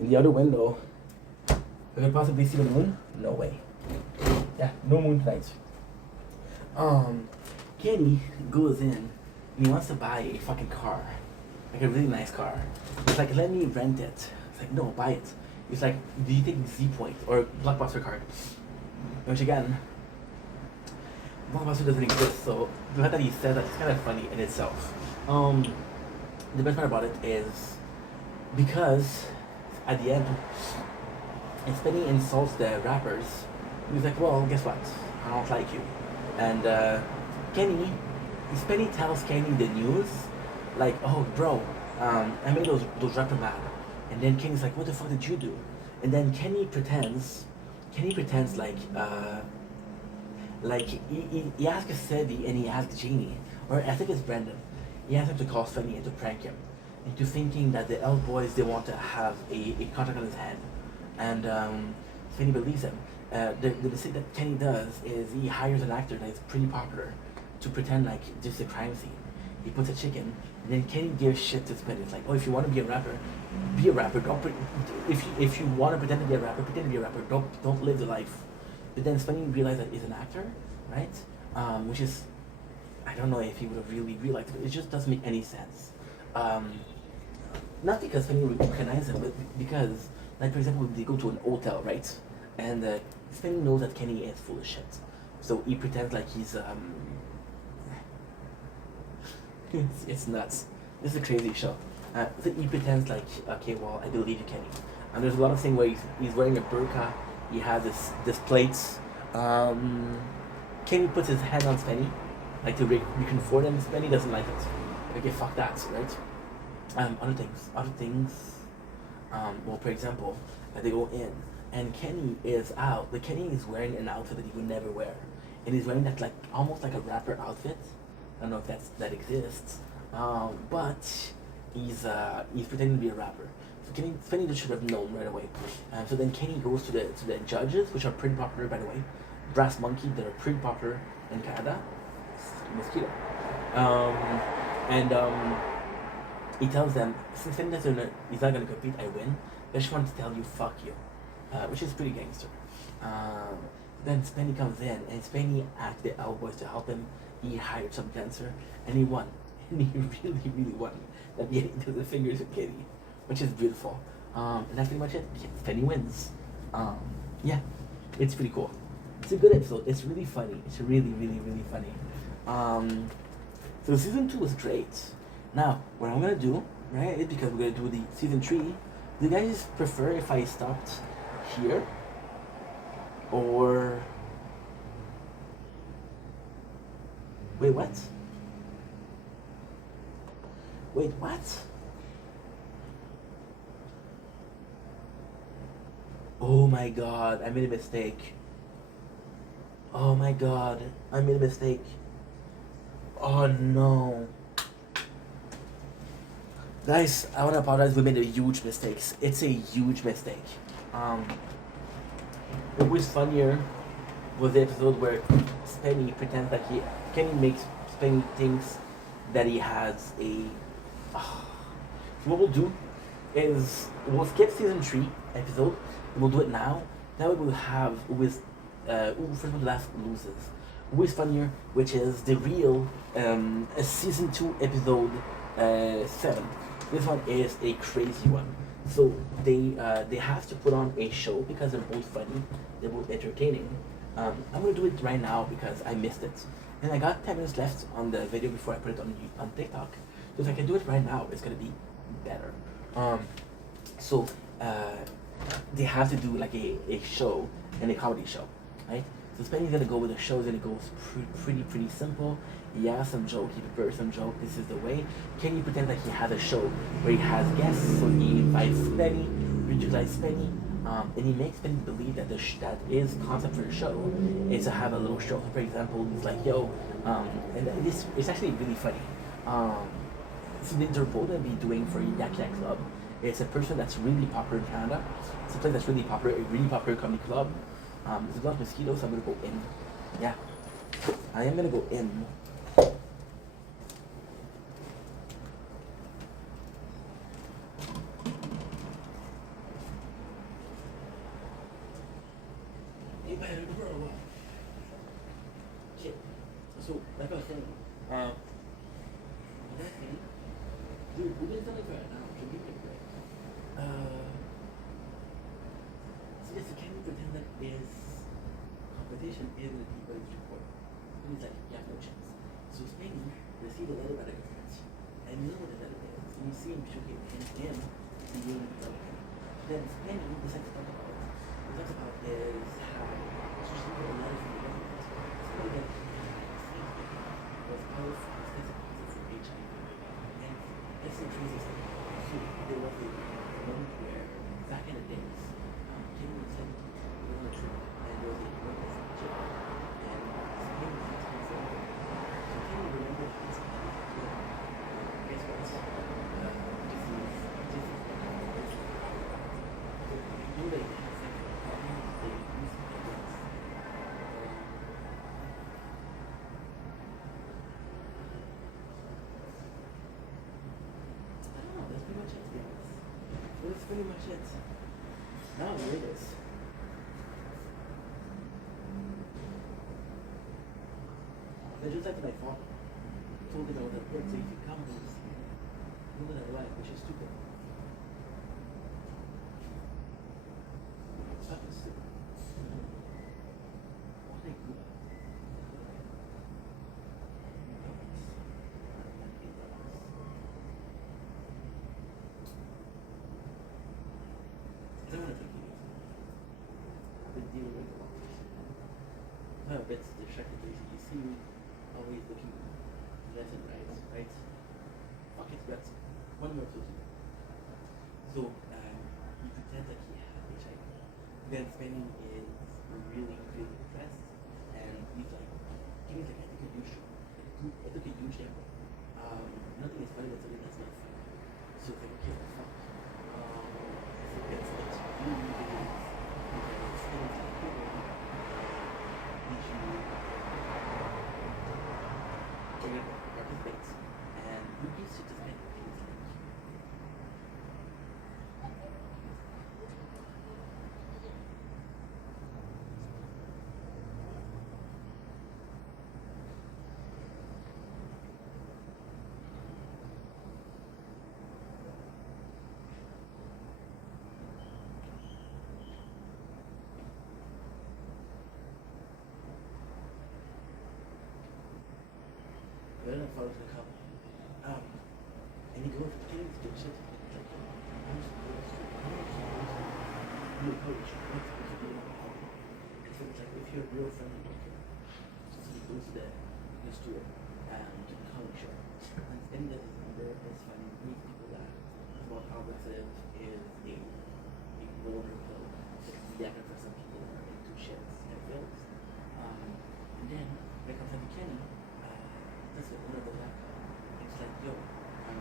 in the other window if I could possibly see the moon. No way. Yeah, no moon tonight. Kenny goes in and he wants to buy a fucking car, like a really nice car. He's like, let me rent it. It's like, no, buy it. He's like, do you take Z Point or Blockbuster card? Which again, Blockbuster doesn't exist, so the fact that he said that is kind of funny in itself. The best part about it is because at the end, Spenny insults the rappers. He's like, well, guess what? I don't like you. And Spenny tells Kenny the news, like, oh, bro, I made those rappers mad. And then Kenny's like, what the fuck did you do? And then Kenny pretends like he asks Sadie and he asks Jeannie, or I think it's Brendan. He asks him to call Spenny and to prank him into thinking that the L Boys, they want to have a contract on his head. And Spenny believes him. The mistake that Kenny does is he hires an actor that is pretty popular to pretend like this is a crime scene. He puts a chicken, and then Kenny gives shit to Spenny. It's like, oh, if you want to be a rapper, be a rapper. Don't if you want to pretend to be a rapper, pretend to be a rapper. Don't live the life. But then Spenny realized that he's an actor, right? Which is, I don't know if he would have really realized it. It just doesn't make any sense. Not because Spenny would recognize him, but because, like, for example, they go to an hotel, right? And Spenny knows that Kenny is full of shit. So he pretends like he's, it's nuts. This is a crazy show. So he pretends like, okay, well, I believe you, Kenny. And there's a lot of things where he's wearing a burqa, he has this plates. Kenny puts his hand on Spenny, like to reconfort him. Spenny doesn't like it. Okay, fuck that, right? Other things. Well, for example, they go in, and Kenny is out. The Kenny is wearing an outfit that he would never wear, and he's wearing that like almost like a rapper outfit. I don't know if that exists, but he's pretending to be a rapper. So Spenny just should have known right away. So then Kenny goes to the judges, which are pretty popular, by the way. Brass Monkey, that are pretty popular in Canada. Mosquito. He tells them, since he's not gonna compete, I win. I just want to tell you, fuck you, which is pretty gangster. Then Spenny comes in, and Spenny asked the L-Boys to help him. He hired some dancer, and he won. And he really, really won. At the end, he does the fingers with Kitty, which is beautiful. And that's pretty much it. Spenny wins. Yeah, it's pretty cool. It's a good episode. It's really funny. It's really, really, really funny. So season 2 was great. Now, what I'm gonna do, right, is because we're gonna do the season 3. Do you guys prefer if I stopped here? Or wait, what? Wait, what? Oh my god, I made a mistake. Oh my god, I made a mistake. Oh no. Guys, I want to apologize. We made a huge mistake. It's a huge mistake. It was funnier was the episode where Spenny pretends that Kenny makes Spenny thinks that he has a. So what we'll do is we'll skip season 3 episode. We'll do it now. Now we will have with who first one last loses. Who is funnier, which is the real season 2 episode 7. This one is a crazy one. So they have to put on a show because they're both funny, they're both entertaining. I'm gonna do it right now because I missed it, and I got 10 minutes left on the video before I put it on TikTok. So if I can do it right now, it's gonna be better. So they have to do like a show and a comedy show, right? So Spenny's gonna go with a show that it goes pretty simple. He has some joke, he prepares some joke. This is the way. Kenny pretend that he has a show where he has guests, so he invites Spenny, ridiculize Spenny, and he makes Spenny believe that that his concept for the show is to have a little show. So for example, he's like, yo, and this it's actually really funny. So they're both gonna be doing for Yak Yak Club. It's a person that's really popular in Canada. It's a place that's really popular, a really popular comedy club. There's a lot of mosquitoes, so I'm gonna go in. Yeah, I am gonna go in. You better grow up. Okay, so like I was saying, dude, we're doing something right now. Can you give me a break? So yes, can you pretend that this competition is in the people is report? And he's like, you have no chance. So Spenny received a letter by the government. And you know what the letter is. And you see him showing him being Republican. Then Spenny decides to talk about it. He talks about is how she received a letter from the government. Somebody that was powerful, expensive for HIV. And it's so crazy stuff. So there was a moment where back in the days, Kim was sent on a trip and there was a woman from jail. And Kim was asking for her. So Kim remembered his hand. Guess what? This is you know they have like they use evidence. me my shit. Now I'm nervous. They're just like my father. Told me that I was at work, so if you come, you'll see me. Look at my wife, which is stupid. It's fucking stupid. What a good. I don't want to take it easy. I've been dealing with a lot. I'm a bit distracted. You see me always looking left and right, right? Fuck it, but one more to do. So, he pretends that he has HIV. Then Spenny is really, really depressed, and he's like, I took a huge shot. I took a huge gamble. Nothing is funny, but something that's not funny. So it's like, okay, well, fuck. So it's not really, really is. Because it's like, did you participate? And you used to just make things like I don't know if I was gonna come. And he goes, can you get shit? Like, I'm supposed to, be a coach. I'm supposed to be a coach. And so it's like, if you're a real friendly worker, so he goes to the store and to the comic shop. And then that his number is finding these people that what Albert said is a border pill that can be accurate for some people that are into shits and pills. And then when it comes to Kenny, that's what one of the black guy. It's like, yo, I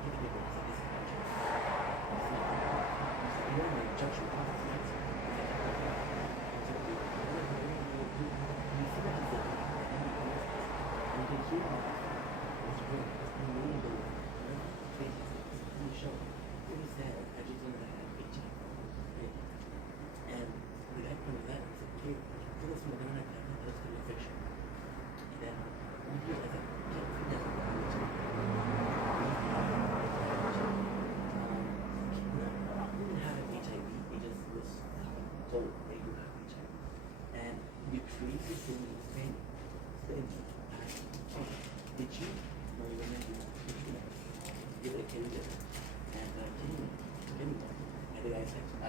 get to be able to say this is my choice. It's like, you don't want to judge your body, right? It's like, you see what he's doing, and you can hear him. It's great. It's unbelievable. Faces, it's really showing. It was sad. I just learned that I had HIV. Right? And the guy pointed that and said, okay, so that's what I'm going to have. That's going to be fiction. And then we realized that we can't figure out how to do it. We didn't have HIV, we just was told that you have HIV. And we created this thing in Spain. Did you know you remember give it a Kenny dinner? And Kenny won. And the guy said a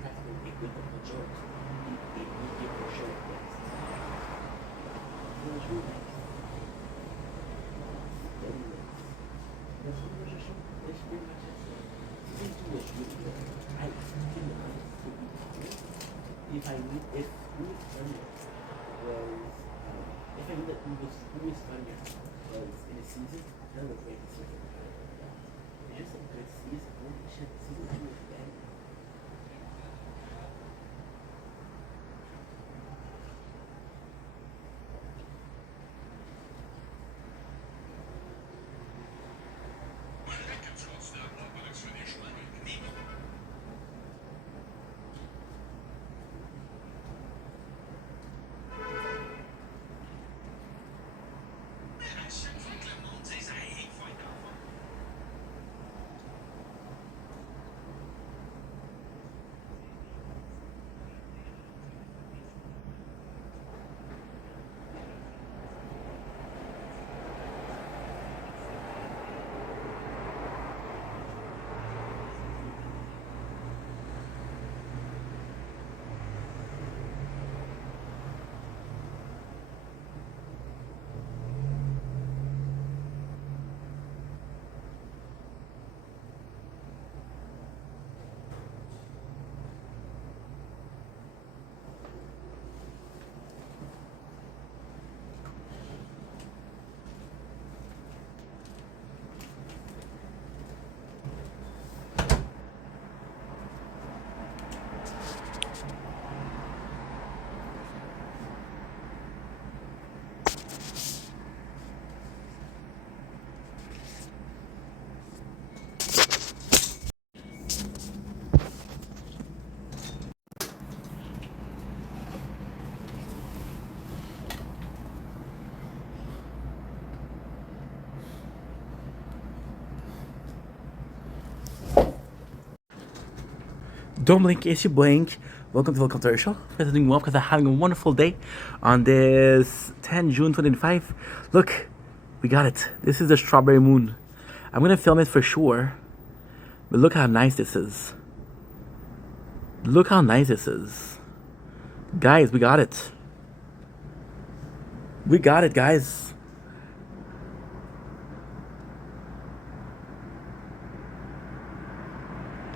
practical equivalent George. He gave her a show of this. It was really nice. That's what was a show. It's pretty much it. Season 2 was really good. I didn't know it would be good. If Louis Funnier was, if I knew that Louis Funnier was in a season, that would make it super good. It's just a good season. Holy shit, season 2 was bad. Don't blink, it's your blink. Welcome to our show. You guys are doing well because I'm having a wonderful day on this 10 June 2025. Look, we got it. This is the strawberry moon. I'm gonna film it for sure, but look how nice this is. Look how nice this is. Guys, we got it. We got it, guys.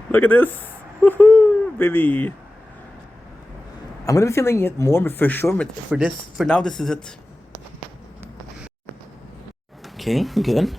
Look at this. Woohoo, baby. I'm gonna be feeling it more, but for sure, but for now, this is it. Okay, good.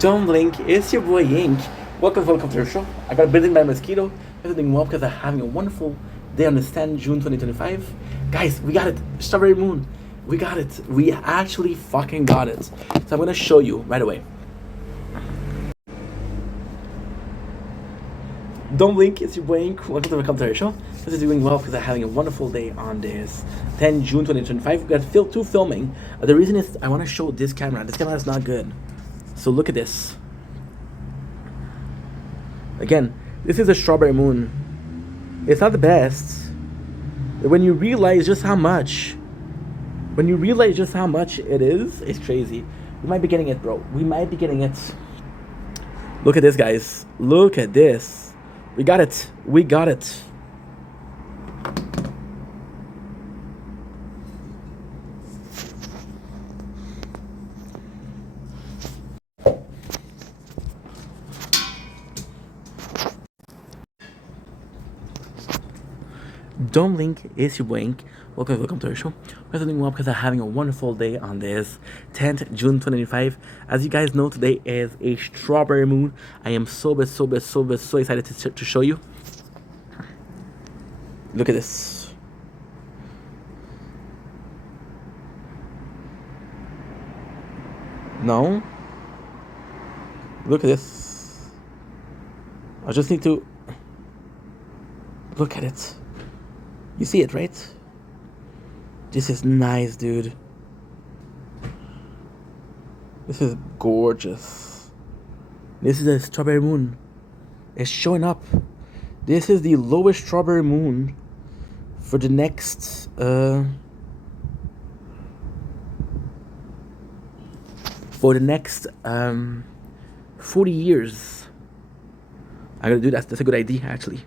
Don't blink, it's your boy Yink. Welcome to the show. I got bitten by a mosquito. Everything well because I'm having a wonderful day on this 10 June 2025. Guys, we got it. Strawberry moon. We got it. We actually fucking got it. So I'm gonna show you right away. Don't blink, it's your boy Yink. Welcome to the show. This is doing well because I'm having a wonderful day on this 10 June 2025. We got two filming. The reason is I want to show this camera. This camera is not good. So look at this. Again, this is a strawberry moon. It's not the best. But when you realize just how much, it is, it's crazy. We might be getting it, bro. We might be getting it. Look at this, guys. Look at this. We got it. We got it. Don't blink, it's your blink. Welcome to our show. We're doing well because I'm having a wonderful day on this 10th June 2025. As you guys know, today is a strawberry moon. I am so excited to show you. Look at this. No. Look at this. I just need to look at it. You see it, right? This is nice, dude. This is gorgeous. This is a strawberry moon. It's showing up. This is the lowest strawberry moon for the next 40 years. I'm gonna do that. That's a good idea, actually.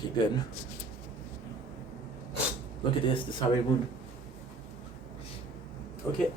Okay, good. Look at this, the strawberry moon. Okay.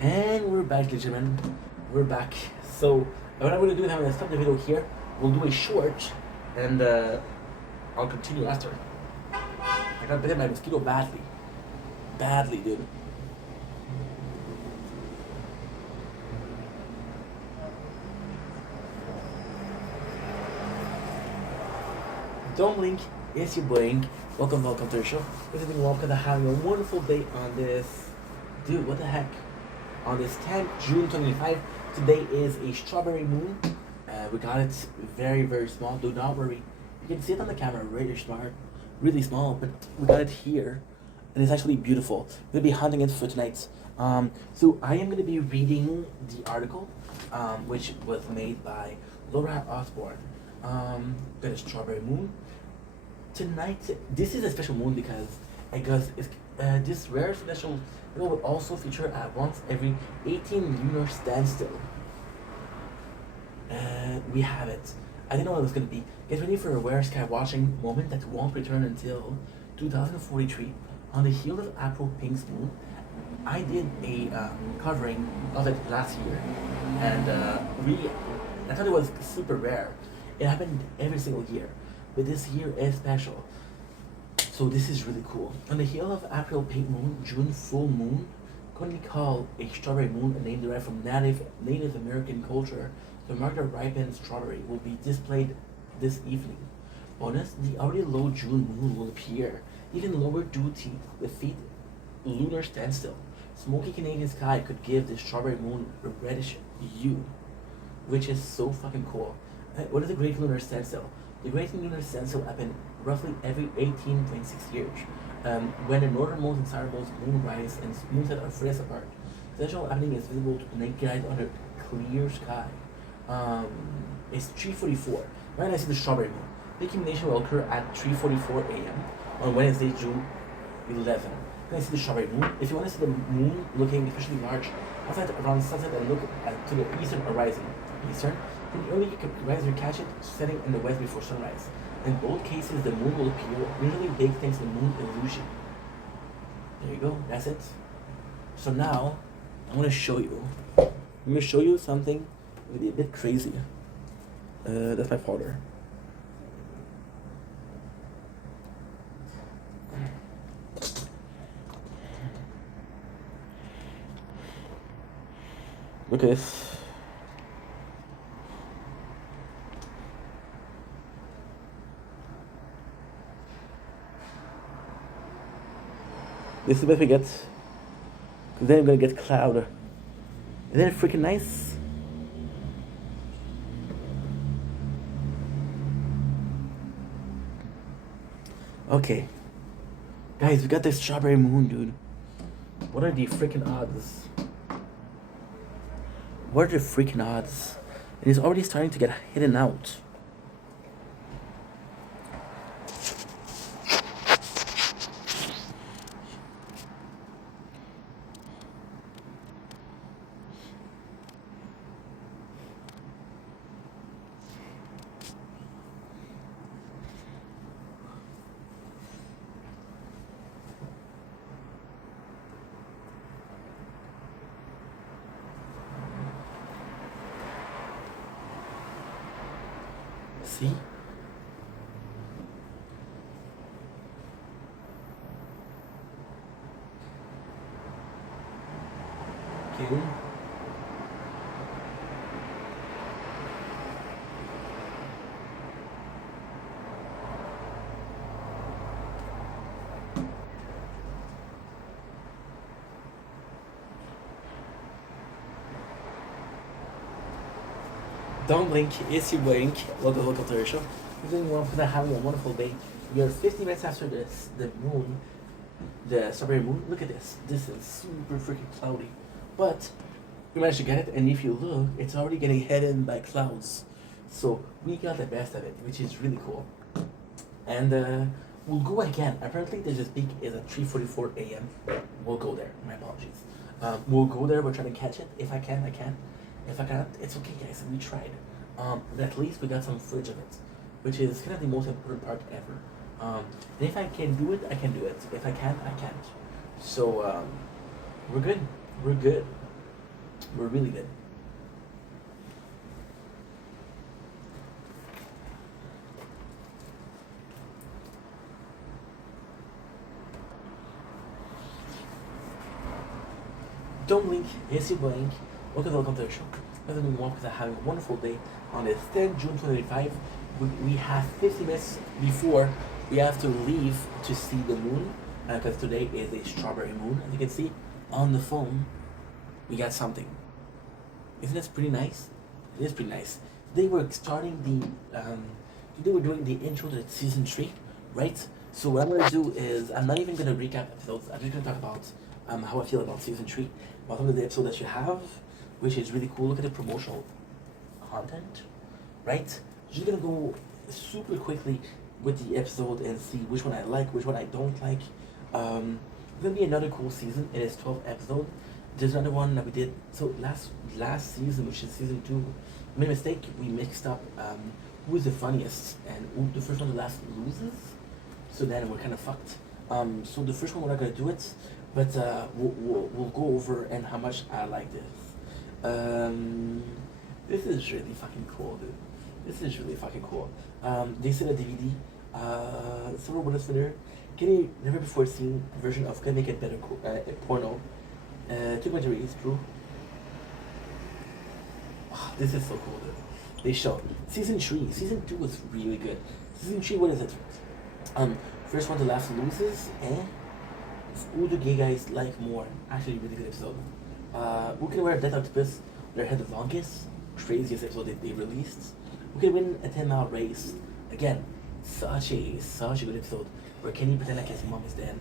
And we're back, gentlemen. We're back. So what I'm gonna do is I'm gonna stop the video here. We'll do a short, and I'll continue after. I got bitten by a mosquito badly, dude. Don't blink, it's your blink. Welcome to the show. This is welcome to having a wonderful day on this. Dude, what the heck? On this 10th June 25, today is a strawberry moon. We got it very, very small. Do not worry. You can see it on the camera, really small, but we got it here. And it's actually beautiful. We'll be hunting it for tonight. So I am going to be reading the article, which was made by Laura Osborne. Got a strawberry moon. Tonight, this is a special moon because this rare celestial will also feature at once every 18 lunar standstill. We have it. I didn't know what it was going to be. Get ready for a rare sky watching moment that won't return until 2043. On the heel of April Pink's moon, I did a covering of it last year, and I thought it was super rare. It happened every single year, but this year is special. So this is really cool. On the heel of April pink moon, June full moon, commonly called a strawberry moon, a name derived from Native American culture, the mark the ripened strawberry will be displayed this evening. Bonus, the already low June moon will appear, even lower due with feet lunar standstill. Smoky Canadian sky could give the strawberry moon a reddish hue, which is so fucking cool. What is the Great Lunar Standstill? The Great Lunar Standstill happened roughly every 18.6 years, when the northernmost and southernmost moon rise and moonsets are furthest apart. The actual happening is visible to the naked eye under clear sky. It's 3:44. Right next to the strawberry moon. The accumulation will occur at 3:44 a.m. on Wednesday, June 11. Can I see the strawberry moon? If you want to see the moon looking especially large, outside around sunset and look to the eastern horizon. Eastern? Then early you can rise or catch it setting in the west before sunrise. In both cases, the moon will appear usually big thanks to the moon illusion. There you go, that's it. So now, I'm going to show you. I'm going to show you something really a bit crazy. That's my father. Look at this. This is the best we get. Cause then I'm gonna get cloud. Isn't it freaking nice? Okay. Guys, we got this strawberry moon, dude. What are the freaking odds? What are the freaking odds? It is already starting to get hidden out. See? Okay. Don't blink, it's your blink. Welcome to the show. We're doing well for having a wonderful day. We are 50 minutes after this, the moon, the strawberry moon. Look at this. This is super freaking cloudy. But we managed to get it, and if you look, it's already getting hidden by clouds. So we got the best of it, which is really cool. And we'll go again. Apparently there's this peak is at 3:44 a.m. We'll go there. My apologies. We'll go there. We're trying to catch it. If I can, I can. If I can't, it's okay, guys. We tried. But at least we got some footage of it, which is kind of the most important part ever. And if I can do it, I can do it. If I can't, I can't. So we're good. We're good. were really good. Don't blink, yes you blink. Welcome to the show. Welcome to Walk because having a wonderful day on the 3rd June 2025. We have 50 minutes before we have to leave to see the moon because today is a strawberry moon. As you can see on the phone, we got something. Isn't this pretty nice? It is pretty nice. Today we're starting today we're doing the intro to season 3, right? So what I'm gonna do is I'm not even gonna recap episodes. I'm just gonna talk about how I feel about season 3, about some of the episodes that you have, which is really cool. Look at the promotional content, right? Just gonna go super quickly with the episode and see which one I like, which one I don't like. It's gonna be another cool season. It is 12 episodes. There's another one that we did. So last season, which is season 2, made a mistake. We mixed up who is the funniest and who the first one to last loses. So then we're kind of fucked. So the first one we're not gonna do it, but we'll go over and how much I like this. This is really fucking cool, dude. This is really fucking cool. They said a DVD, silver bonus winner, getting never before seen version of Can Make It Better porno. 2.3 is true. Oh, this is so cool, dude. They show season 3. Season 2 was really good. Season 3, what is it? First one to last loses, who do gay guys like more? Actually, really good episode. Who can wear a death octopus their head the longest? Craziest episode they released. Who can win a 10-mile race? Again, such a good episode where Kenny pretend like his mom is dead.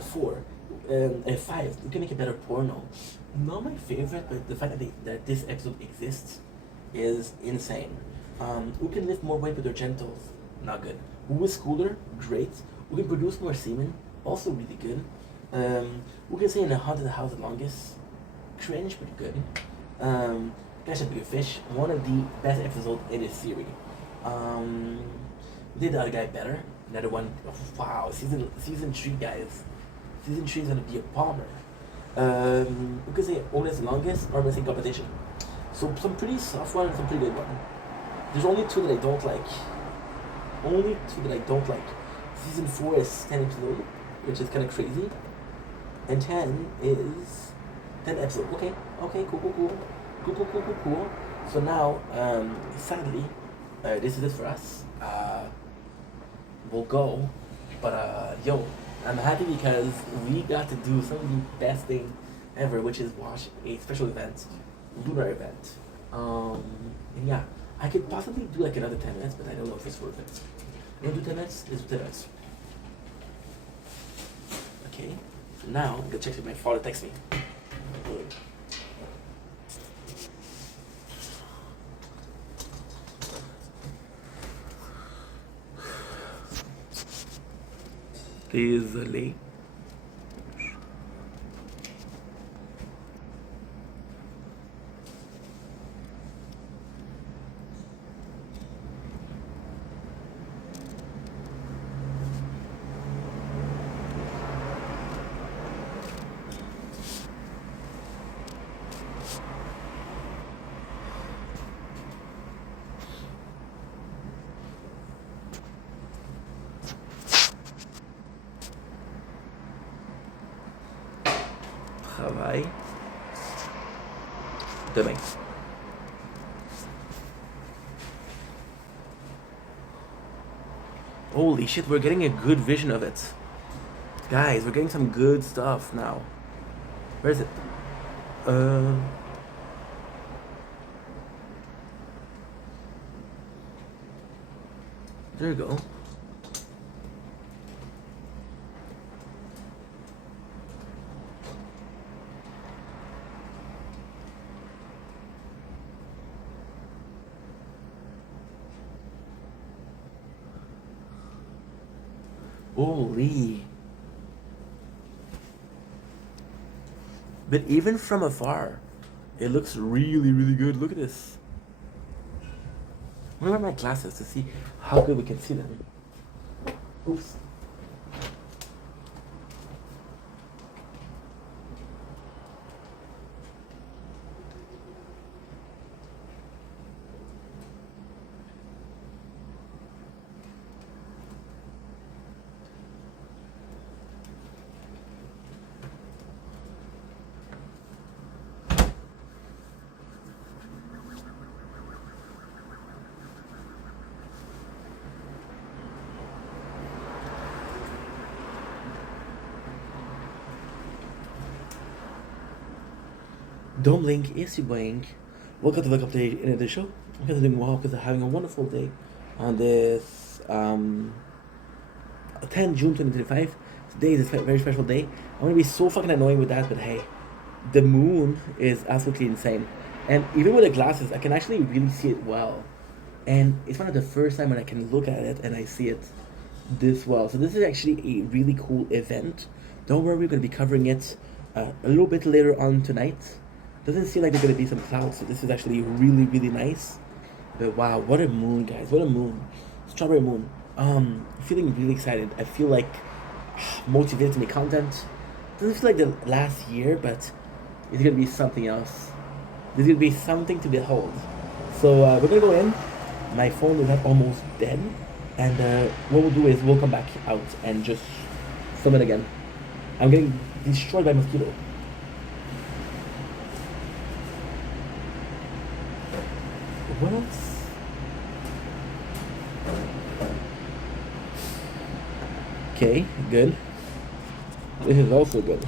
4. 5. Who can make a better porno? Not my favorite, but the fact that this episode exists is insane. Who can lift more weight with their genitals? Not good. Who is cooler? Great. Who can produce more semen? Also really good. Who can stay in a haunted house the longest? Cringe, but good. Catch a bigger fish. One of the best episodes in this series. Did the other guy better? Another one. Oh, wow, season 3, guys. Season 3 is gonna be a bomber. Who can say oldest longest or missing competition? So some pretty soft one and some pretty good one. There's only 2 that I don't like. Season 4 is 10 episodes, which is kind of crazy. And 10 is 10 episodes. Okay, cool. So now, sadly, this is it for us. We'll go, but yo, I'm happy because we got to do some of the best thing ever, which is watch a special event, lunar event. And yeah, I could possibly do like another 10 minutes, but I don't know if it's worth it. You want to do 10 minutes? Let's do 10 minutes. Okay, so now I'm gonna check if my father texts me. Désolé. Travail. Demain. Holy shit, we're getting a good vision of it. Guys, we're getting some good stuff now. Where is it? There you go. Holy. But even from afar, it looks really, really good. Look at this. I'm gonna wear my glasses to see how good we can see them. Oops. Don't blink, is you blink. Welcome to the update in the show. I'm guys doing well because I'm having a wonderful day on this 10 June 2025. Today is a very special day. I'm gonna be so fucking annoying with that, but hey, the moon is absolutely insane. And even with the glasses, I can actually really see it well. And it's one of the first time when I can look at it and I see it this well. So this is actually a really cool event. Don't worry, we're gonna be covering it a little bit later on tonight. Doesn't seem like there's gonna be some clouds, so this is actually really, really nice. But wow, what a moon, guys! What a moon! Strawberry moon. Feeling really excited. I feel like motivated to make content. Doesn't feel like the last year, but it's gonna be something else. There's gonna be something to behold. So we're gonna go in. My phone is almost dead, and what we'll do is we'll come back out and just film it again. I'm getting destroyed by mosquito. What else? Okay, good. This is also good.